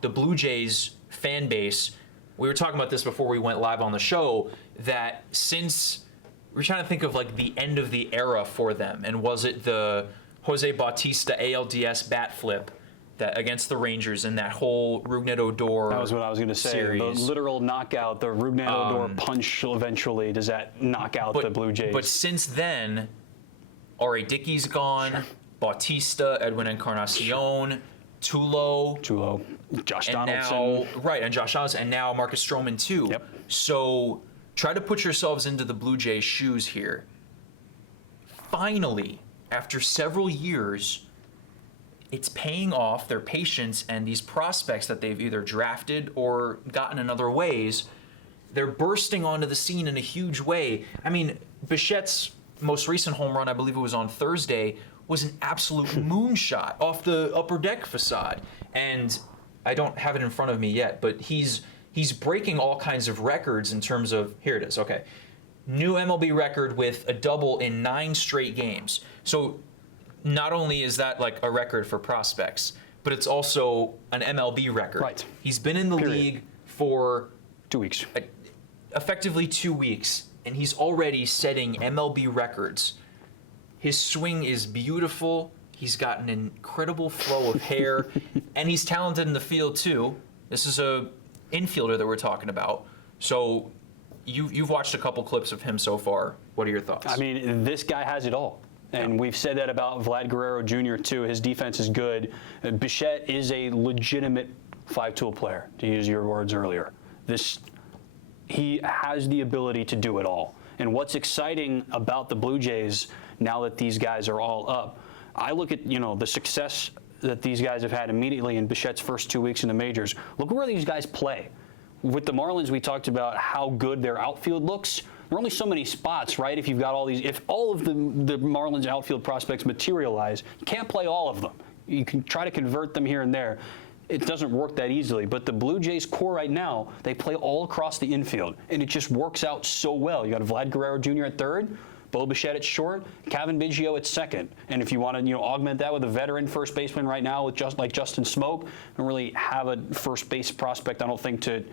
the Blue Jays fan base, we were talking about this before we went live on the show, that since we're trying to think of like the end of the era for them, and was it the Jose Bautista ALDS bat flip that against the Rangers in that whole Rougned Odor That was what I was going to say. series. The literal knockout, the Rougned Odor punch eventually, does that knock out the Blue Jays? But since then, R.A. Dickey's gone, Bautista, Edwin Encarnacion, Tulo, Josh and Donaldson. and Josh Donaldson, and now Marcus Stroman too. Yep. So try to put yourselves into the Blue Jays' shoes here. Finally, after several years, it's paying off their patience, and these prospects that they've either drafted or gotten in other ways, they're bursting onto the scene in a huge way. I mean, Bichette's most recent home run, I believe it was on Thursday, was an absolute moonshot off the upper deck facade. And I don't have it in front of me yet, but he's breaking all kinds of records in terms of, here it is, okay. New MLB record with a double in 9 straight games. So not only is that like a record for prospects, but it's also an MLB record. Right. He's been in the league for 2 weeks. effectively 2 weeks, and he's already setting MLB records. His swing is beautiful. He's got an incredible flow of hair, and he's talented in the field too. This is a infielder that we're talking about. So you've watched a couple clips of him so far. What are your thoughts? I mean, this guy has it all. And we've said that about Vlad Guerrero Jr. too. His defense is good. Bichette is a legitimate 5-tool player, to use your words earlier. He has the ability to do it all. And what's exciting about the Blue Jays now that these guys are all up, I look at the success that these guys have had immediately in Bichette's first 2 weeks in the majors. Look where these guys play. With the Marlins, we talked about how good their outfield looks. There are only so many spots, right? If you've got all these, if all of the Marlins outfield prospects materialize, you can't play all of them. You can try to convert them here and there. It doesn't work that easily. But the Blue Jays core right now, they play all across the infield, and it just works out so well. You got Vlad Guerrero Jr. at third, Bo Bichette at short, Cavan Biggio at second. And if you want to, augment that with a veteran first baseman right now, with like Justin Smoak, I don't really have a first base prospect, I don't think, to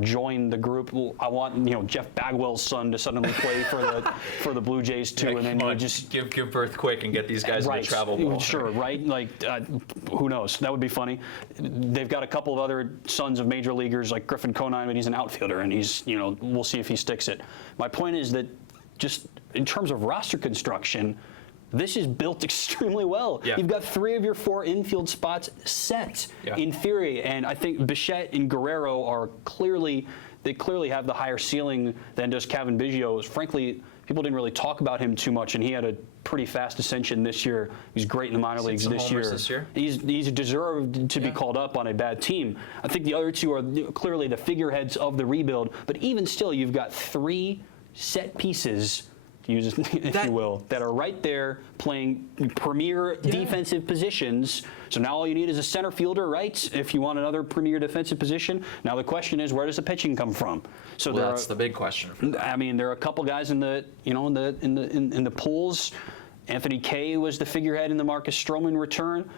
join the group. I want Jeff Bagwell's son to suddenly play for the Blue Jays too, and then you just give birth quick and get these guys in the travel ball. Sure, right? Like who knows? That would be funny. They've got a couple of other sons of major leaguers like Griffin Conine, but he's an outfielder, and he's we'll see if he sticks it. My point is that just in terms of roster construction, this is built extremely well. Yeah. You've got 3 of your 4 infield spots set in theory, and I think Bichette and Guerrero are clearly have the higher ceiling than does Cavan Biggio. Frankly, people didn't really talk about him too much, and he had a pretty fast ascension this year. He's great in the minor leagues this year. He's deserved to be called up on a bad team. I think the other 2 are clearly the figureheads of the rebuild, but even still, you've got 3 set pieces, if you will, that are right there playing premier defensive positions. So now all you need is a center fielder, right? If you want another premier defensive position. Now the question is, where does the pitching come from? So that's the big question. I mean, there are a couple guys in the in the pools. Anthony Kay was the figurehead in the Marcus Stroman return.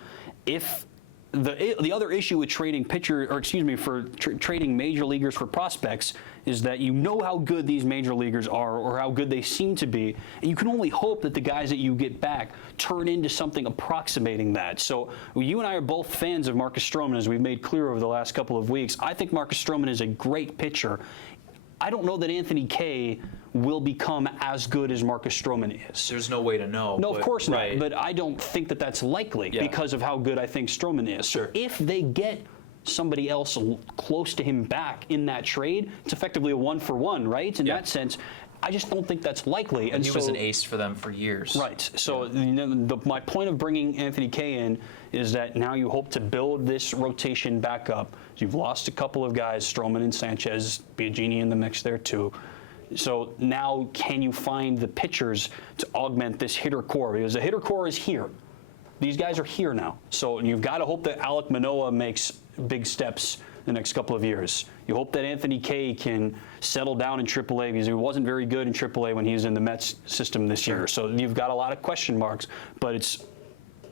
If the other issue with trading trading major leaguers for prospects is that how good these major leaguers are, or how good they seem to be, and you can only hope that the guys that you get back turn into something approximating that. So you and I are both fans of Marcus Stroman, as we've made clear over the last couple of weeks. I think Marcus Stroman is a great pitcher. I don't know that Anthony Kay will become as good as Marcus Stroman is. There's no way to know. No, of course not. But I don't think that that's likely because of how good I think Stroman is. Sure. So if they get somebody else close to him back in that trade, it's effectively a 1-for-1, right? In that sense, I just don't think that's likely. And he was an ace for them for years. Right. So my point of bringing Anthony Kay in is that now you hope to build this rotation back up. You've lost a couple of guys, Stroman and Sanchez, Biagini in the mix there too. So now can you find the pitchers to augment this hitter core? Because the hitter core is here. These guys are here now. So you've got to hope that Alek Manoah makes big steps the next couple of years. You hope that Anthony Kay can settle down in AAA, because he wasn't very good in AAA when he was in the Mets system this year. So you've got a lot of question marks, but it's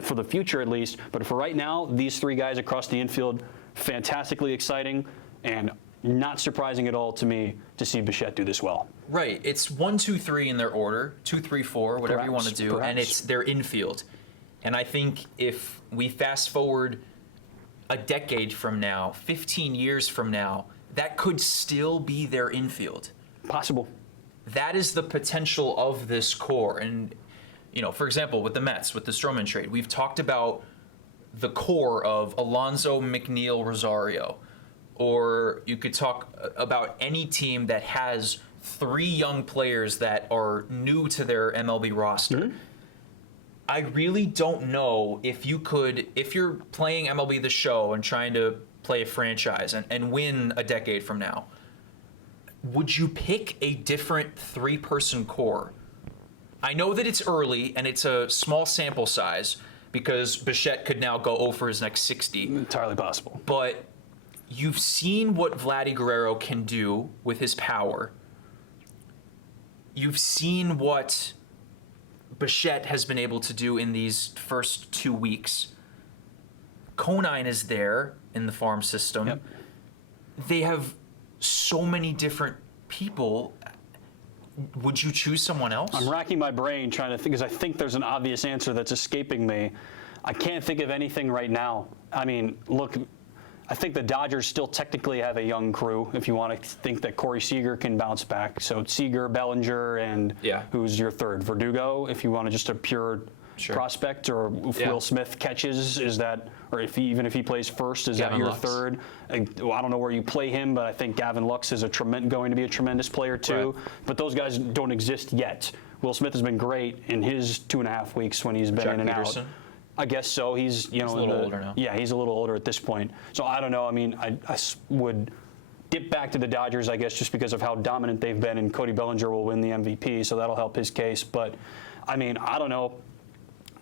for the future at least. But for right now, these 3 guys across the infield, fantastically exciting and not surprising at all to me to see Bichette do this well. Right. It's 1, 2, 3 in their order, 2, 3, 4, whatever you want to do, and it's their infield. And I think if we fast forward a decade from now, 15 years from now, that could still be their infield. Possible. That is the potential of this core. And, for example, with the Mets, with the Stroman trade, we've talked about the core of Alonso, McNeil, Rosario. Or you could talk about any team that has 3 young players that are new to their MLB roster. Mm-hmm. I really don't know if you're playing MLB The Show and trying to play a franchise and win a decade from now, would you pick a different 3-person core? I know that it's early and it's a small sample size because Bichette could now go 0 for his next 60. Entirely possible. But you've seen what Vladdy Guerrero can do with his power. You've seen what Bichette has been able to do in these first 2 weeks. Conine is there in the farm system. Yep. They have so many different people. Would you choose someone else? I'm racking my brain trying to think, because I think there's an obvious answer that's escaping me. I can't think of anything right now. I mean, look, I think the Dodgers still technically have a young crew, if you want to think that Corey Seager can bounce back. So it's Seager, Bellinger, and who's your third? Verdugo, if you want to just a pure prospect, or if Will Smith catches, is that, or even if he plays first, is Gavin that your Lux. Third? I don't know where you play him, but I think Gavin Lux is going to be a tremendous player too. Right. But those guys don't exist yet. Will Smith has been great in his 2.5 weeks when he's been in and out. I guess so. He's a little older now. Yeah, he's a little older at this point. So I don't know. I mean, would dip back to the Dodgers, I guess, just because of how dominant they've been, and Cody Bellinger will win the MVP, so that'll help his case. But I mean, I don't know.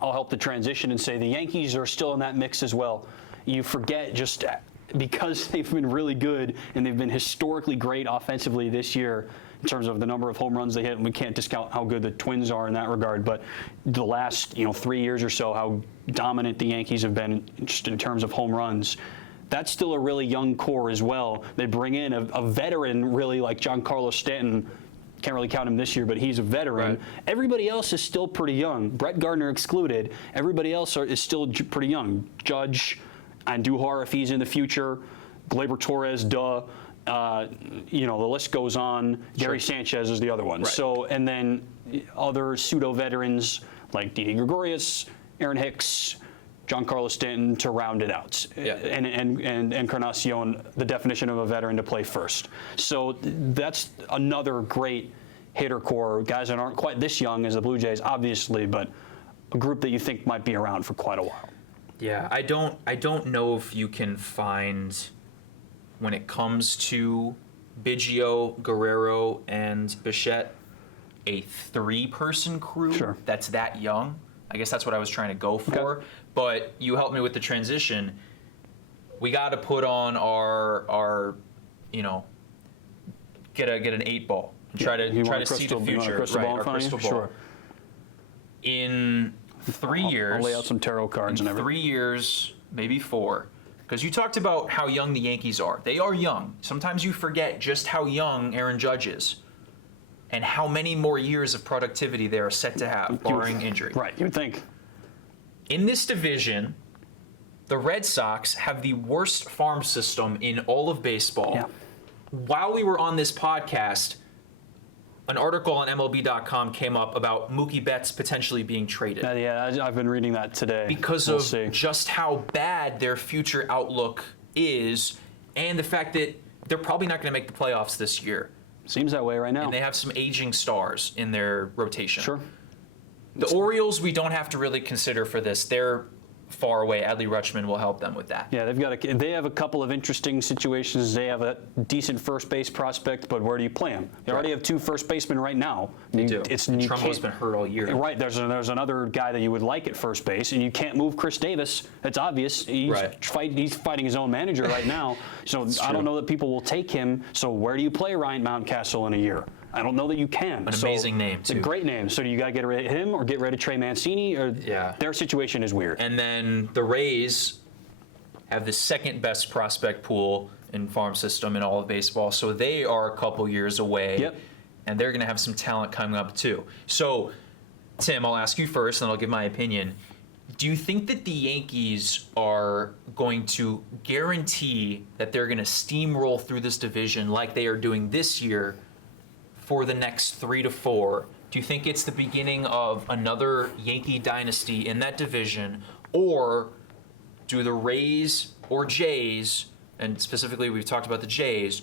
I'll help the transition and say the Yankees are still in that mix as well. You forget just because they've been really good and they've been historically great offensively this year in terms of the number of home runs they hit, and we can't discount how good the Twins are in that regard, but the last 3 years or so, how dominant the Yankees have been just in terms of home runs. That's still a really young core as well. They bring in a veteran, really, like Giancarlo Stanton. Can't really count him this year, but he's a veteran. Right. Everybody else is still pretty young. Brett Gardner excluded. Everybody else is still pretty young. Judge, Andujar if he's in the future, Gleyber Torres, the list goes on. Sure. Gary Sanchez is the other one. Right. So, and then other pseudo-veterans like Didi Gregorius, Aaron Hicks, Giancarlo Stanton to round it out. Yeah. And Encarnacion, the definition of a veteran to play first. So that's another great hitter core. Guys that aren't quite this young as the Blue Jays, obviously, but a group that you think might be around for quite a while. Yeah, I don't know if you can find, when it comes to Biggio, Guerrero, and Bichette, a 3-person crew Sure. that's that young. I guess that's what I was trying to go for. Okay. But you helped me with the transition. We got to put on our get an 8-ball and try to see the future. Our crystal ball. Sure. In 3 years, I'll lay out some tarot cards and in everything. 3 years, maybe 4. Because you talked about how young the Yankees are. They are young. Sometimes you forget just how young Aaron Judge is and how many more years of productivity they are set to have, barring injury. Right, you would think. In this division, the Red Sox have the worst farm system in all of baseball. Yeah. While we were on this podcast, an article on MLB.com came up about Mookie Betts potentially being traded. I've been reading that today. Because We'll of see. just how bad their future outlook is, and the fact that they're probably not going to make the playoffs this year. Seems that way right now. And they have some aging stars in their rotation. Sure. The Orioles, we don't have to really consider for this. They're far away. Adley Rutschman will help them with that. Yeah, they have a couple of interesting situations. They have a decent first base prospect, but where do you play them? They already have 2 first basemen right now. They do. You Trumbo's can't- been hurt all year. Right, there's another guy that you would like at first base, and you can't move Chris Davis. That's obvious. He's fighting his own manager right now. So I don't know that people will take him. So where do you play Ryan Mountcastle in a year? I don't know that you can. An amazing name, It's a too. great name. So do you got to get rid of him or get rid of Trey Mancini? Or their situation is weird. And then the Rays have the second best prospect pool in farm system in all of baseball. So they are a couple years away. Yep. And they're going to have some talent coming up too. So, Tim, I'll ask you first, and I'll give my opinion. Do you think that the Yankees are going to guarantee that they're going to steamroll through this division like they are doing this year for the next 3 to 4? Do you think it's the beginning of another Yankee dynasty in that division, or do the Rays or Jays, and specifically we've talked about the Jays,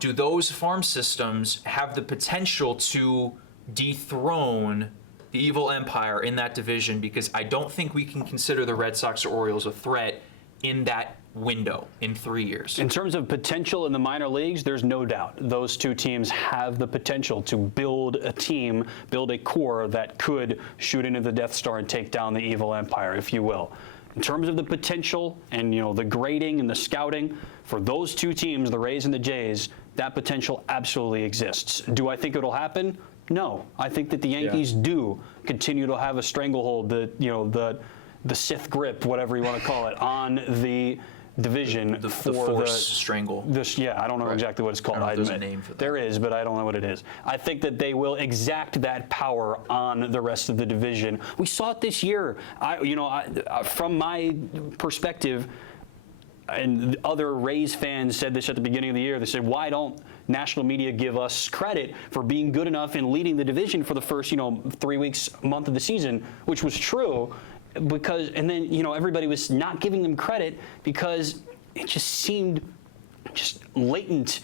do those farm systems have the potential to dethrone the evil empire in that division? Because I don't think we can consider the Red Sox or Orioles a threat in that window in 3 years. In terms of potential in the minor leagues, there's no doubt those 2 teams have the potential to build a team, build a core that could shoot into the Death Star and take down the evil empire, if you will. In terms of the potential and the grading and the scouting for those 2 teams, the Rays and the Jays, that potential absolutely exists. Do I think it'll happen? No. I think that the Yankees do continue to have a stranglehold, the Sith grip, whatever you want to call it, on the division The for force strangle. I don't know exactly what it's called. I don't know if there's a admit. name for that. There is, but I don't know what it is. I think that they will exact that power on the rest of the division. We saw it this year. From my perspective, and other Rays fans said this at the beginning of the year. They said, why don't national media give us credit for being good enough in leading the division for the first 3 weeks, month of the season, which was true. And then everybody was not giving them credit because it just seemed just latent,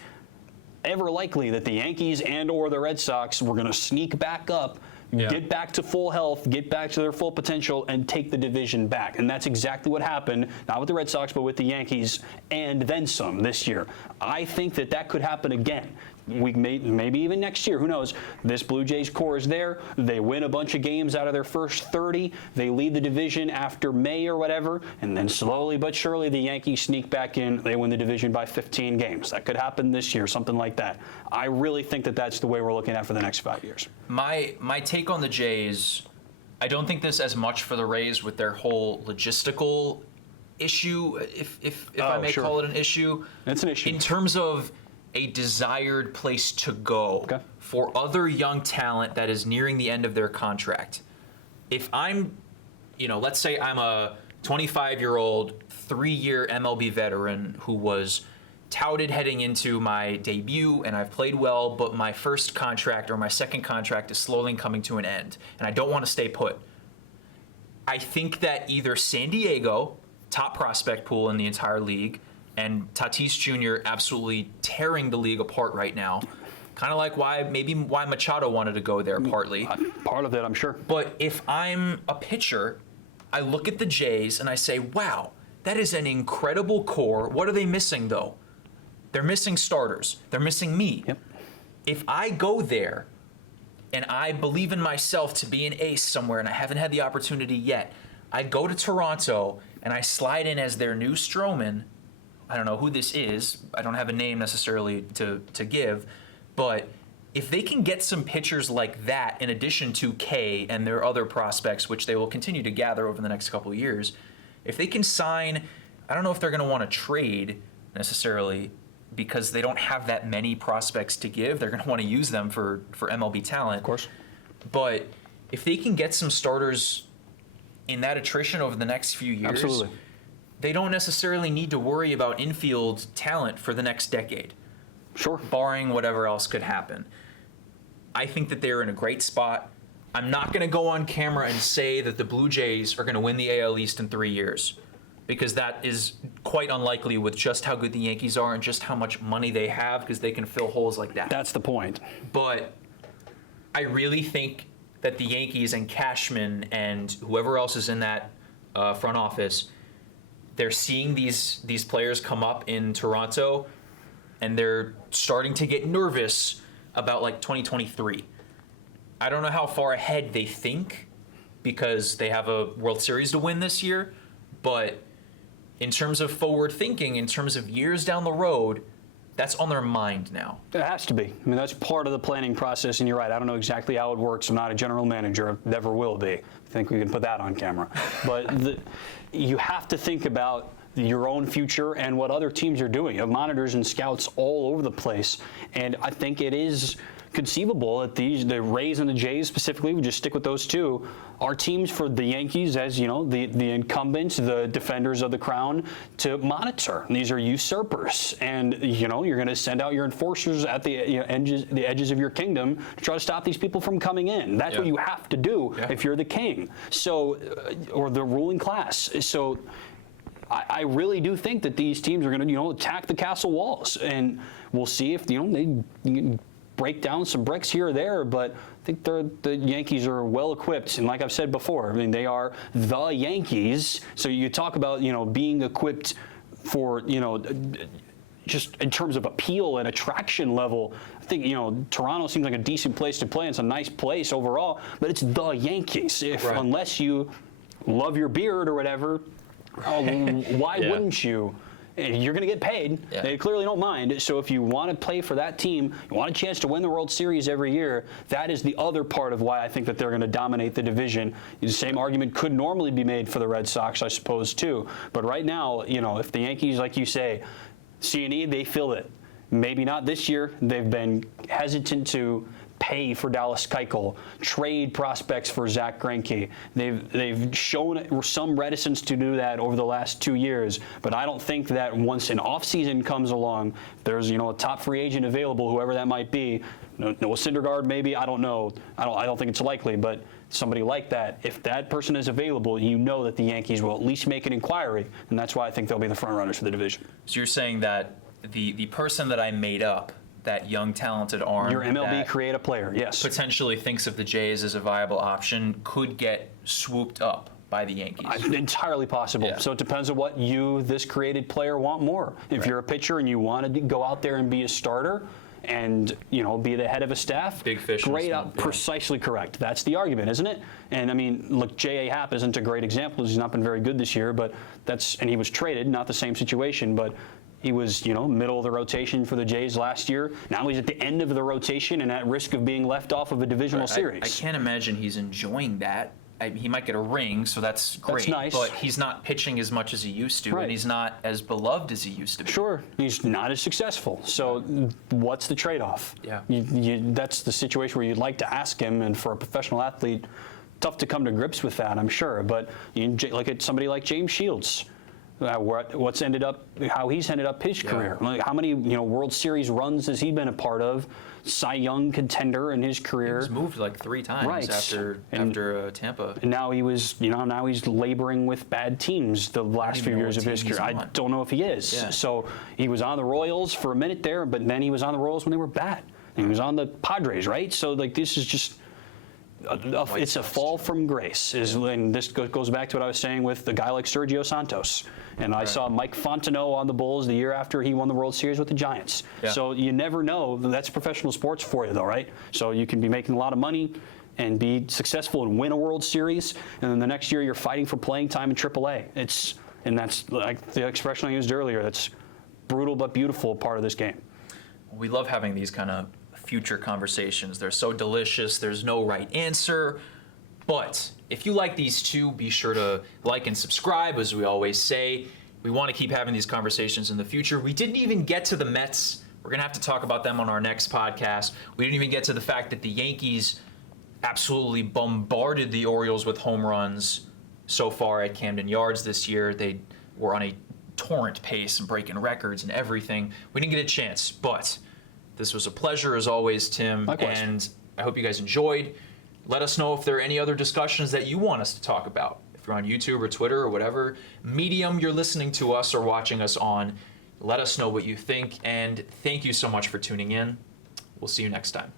ever likely that the Yankees and or the Red Sox were going to sneak back up get back to full health, get back to their full potential, and take the division back. And that's exactly what happened, not with the Red Sox, but with the Yankees, and then some this year. I think that could happen again. Maybe even next year, who knows? This Blue Jays core is there. They win a bunch of games out of their first 30. They lead the division after May or whatever, and then slowly but surely the Yankees sneak back in. They win the division by 15 games. That could happen this year, something like that. I really think that's the way we're looking at for the next 5 years. My take on the Jays, I don't think this as much for the Rays with their whole logistical issue, if I may call it an issue. It's an issue. In terms of a desired place to go for other young talent that is nearing the end of their contract. If I'm, let's say I'm a 25-year-old, 3-year MLB veteran who was touted heading into my debut and I've played well, but my first contract or my second contract is slowly coming to an end and I don't want to stay put. I think that either San Diego, top prospect pool in the entire league, and Tatis Jr. absolutely tearing the league apart right now. Kind of like why Machado wanted to go there partly. Part of it, I'm sure. But if I'm a pitcher, I look at the Jays and I say, wow, that is an incredible core. What are they missing, though? They're missing starters. They're missing me. Yep. If I go there and I believe in myself to be an ace somewhere and I haven't had the opportunity yet, I go to Toronto and I slide in as their new Stroman. I don't know who this is. I don't have a name necessarily to give. But if they can get some pitchers like that in addition to K and their other prospects, which they will continue to gather over the next couple of years, if they can sign, I don't know if they're going to want to trade necessarily because they don't have that many prospects to give. They're going to want to use them for MLB talent. Of course. But if they can get some starters in that attrition over the next few years, absolutely, they don't necessarily need to worry about infield talent for the next decade. Sure. Barring whatever else could happen. I think that they're in a great spot. I'm not going to go on camera and say that the Blue Jays are going to win the AL East in 3 years, because that is quite unlikely with just how good the Yankees are and just how much money they have, because they can fill holes like that. That's the point. But I really think that the Yankees and Cashman and whoever else is in that front office, they're seeing these players come up in Toronto, and they're starting to get nervous about like 2023. I don't know how far ahead they think because they have a World Series to win this year, but in terms of forward thinking, in terms of years down the road, that's on their mind now. It has to be. I mean, that's part of the planning process, and you're right. I don't know exactly how it works. I'm not a general manager. Never will be. I think we can put that on camera. But you have to think about your own future and what other teams are doing. You have monitors and scouts all over the place, and I think it is conceivable that the Rays and the Jays specifically, we just stick with those two, are teams for the Yankees, as you know, the incumbents, the defenders of the crown, to monitor. And these are usurpers, and you're going to send out your enforcers at the edges of your kingdom to try to stop these people from coming in. That's what you have to do if you're the king, so or the ruling class. So I really do think that these teams are going to attack the castle walls, and we'll see if they break down some bricks here or there, but I think the Yankees are well equipped, and like I've said before, I mean, they are the Yankees. So you talk about being equipped for just in terms of appeal and attraction level. I think Toronto seems like a decent place to play. It's a nice place overall, but it's the Yankees. Unless you love your beard or whatever, why wouldn't you? You're going to get paid. Yeah. They clearly don't mind. So if you want to play for that team, you want a chance to win the World Series every year, that is the other part of why I think that they're going to dominate the division. The same argument could normally be made for the Red Sox, I suppose, too. But right now, if the Yankees, like you say, see a need, they fill it. Maybe not this year. They've been hesitant to pay for Dallas Keuchel, trade prospects for Zach Greinke. They've shown some reticence to do that over the last 2 years, but I don't think that once an offseason comes along, there's a top free agent available, whoever that might be. Noah Syndergaard, maybe, I don't know. I don't think it's likely, but somebody like that, if that person is available, that the Yankees will at least make an inquiry, and that's why I think they'll be the front runners for the division. So you're saying that the person that I made up that young, talented arm. Your MLB that create a player, yes. potentially thinks of the Jays as a viable option could get swooped up by the Yankees. Entirely possible. Yeah. So it depends on what you, this created player, want more. If you're a pitcher and you want to go out there and be a starter and, be the head of a staff, Big fish in a great, small pond. precisely correct. That's the argument, isn't it? And I mean, look, J.A. Happ isn't a great example. He's not been very good this year, and he was traded, not the same situation, but he was, middle of the rotation for the Jays last year. Now he's at the end of the rotation and at risk of being left off of a divisional series. I can't imagine he's enjoying that. He might get a ring, so that's great. That's nice. But he's not pitching as much as he used to, Right. and he's not as beloved as he used to be. Sure, he's not as successful. So what's the trade-off? Yeah. That's the situation where you'd like to ask him, and for a professional athlete, tough to come to grips with that, I'm sure. But you look at somebody like James Shields. How he's ended up his career. Like how many World Series runs has he been a part of? Cy Young contender in his career. He's moved like 3 times Right. after Tampa. And now now he's laboring with bad teams the last few even know years what of his team he's career. I on. don't know if he is. Yeah. So he was on the Royals for a minute there, but then he was on the Royals when they were bad. And he was on the Padres, right? So this is just. It's a fall from grace, and this goes back to what I was saying with a guy like Sergio Santos. And I saw Mike Fontenot on the Bulls the year after he won the World Series with the Giants. Yeah. So you never know. That's professional sports for you, though, right? So you can be making a lot of money and be successful and win a World Series, and then the next year you're fighting for playing time in AAA. And that's like the expression I used earlier. That's brutal but beautiful part of this game. We love having these kind of future conversations. They're so delicious. There's no right answer. But if you like these two, be sure to like and subscribe, as we always say. We want to keep having these conversations in the future. We didn't even get to the Mets. We're going to have to talk about them on our next podcast. We didn't even get to the fact that the Yankees absolutely bombarded the Orioles with home runs so far at Camden Yards this year. They were on a torrent pace and breaking records and everything. We didn't get a chance, but this was a pleasure as always, Tim. Likewise. And I hope you guys enjoyed. Let us know if there are any other discussions that you want us to talk about. If you're on YouTube or Twitter or whatever medium you're listening to us or watching us on, let us know what you think. And thank you so much for tuning in. We'll see you next time.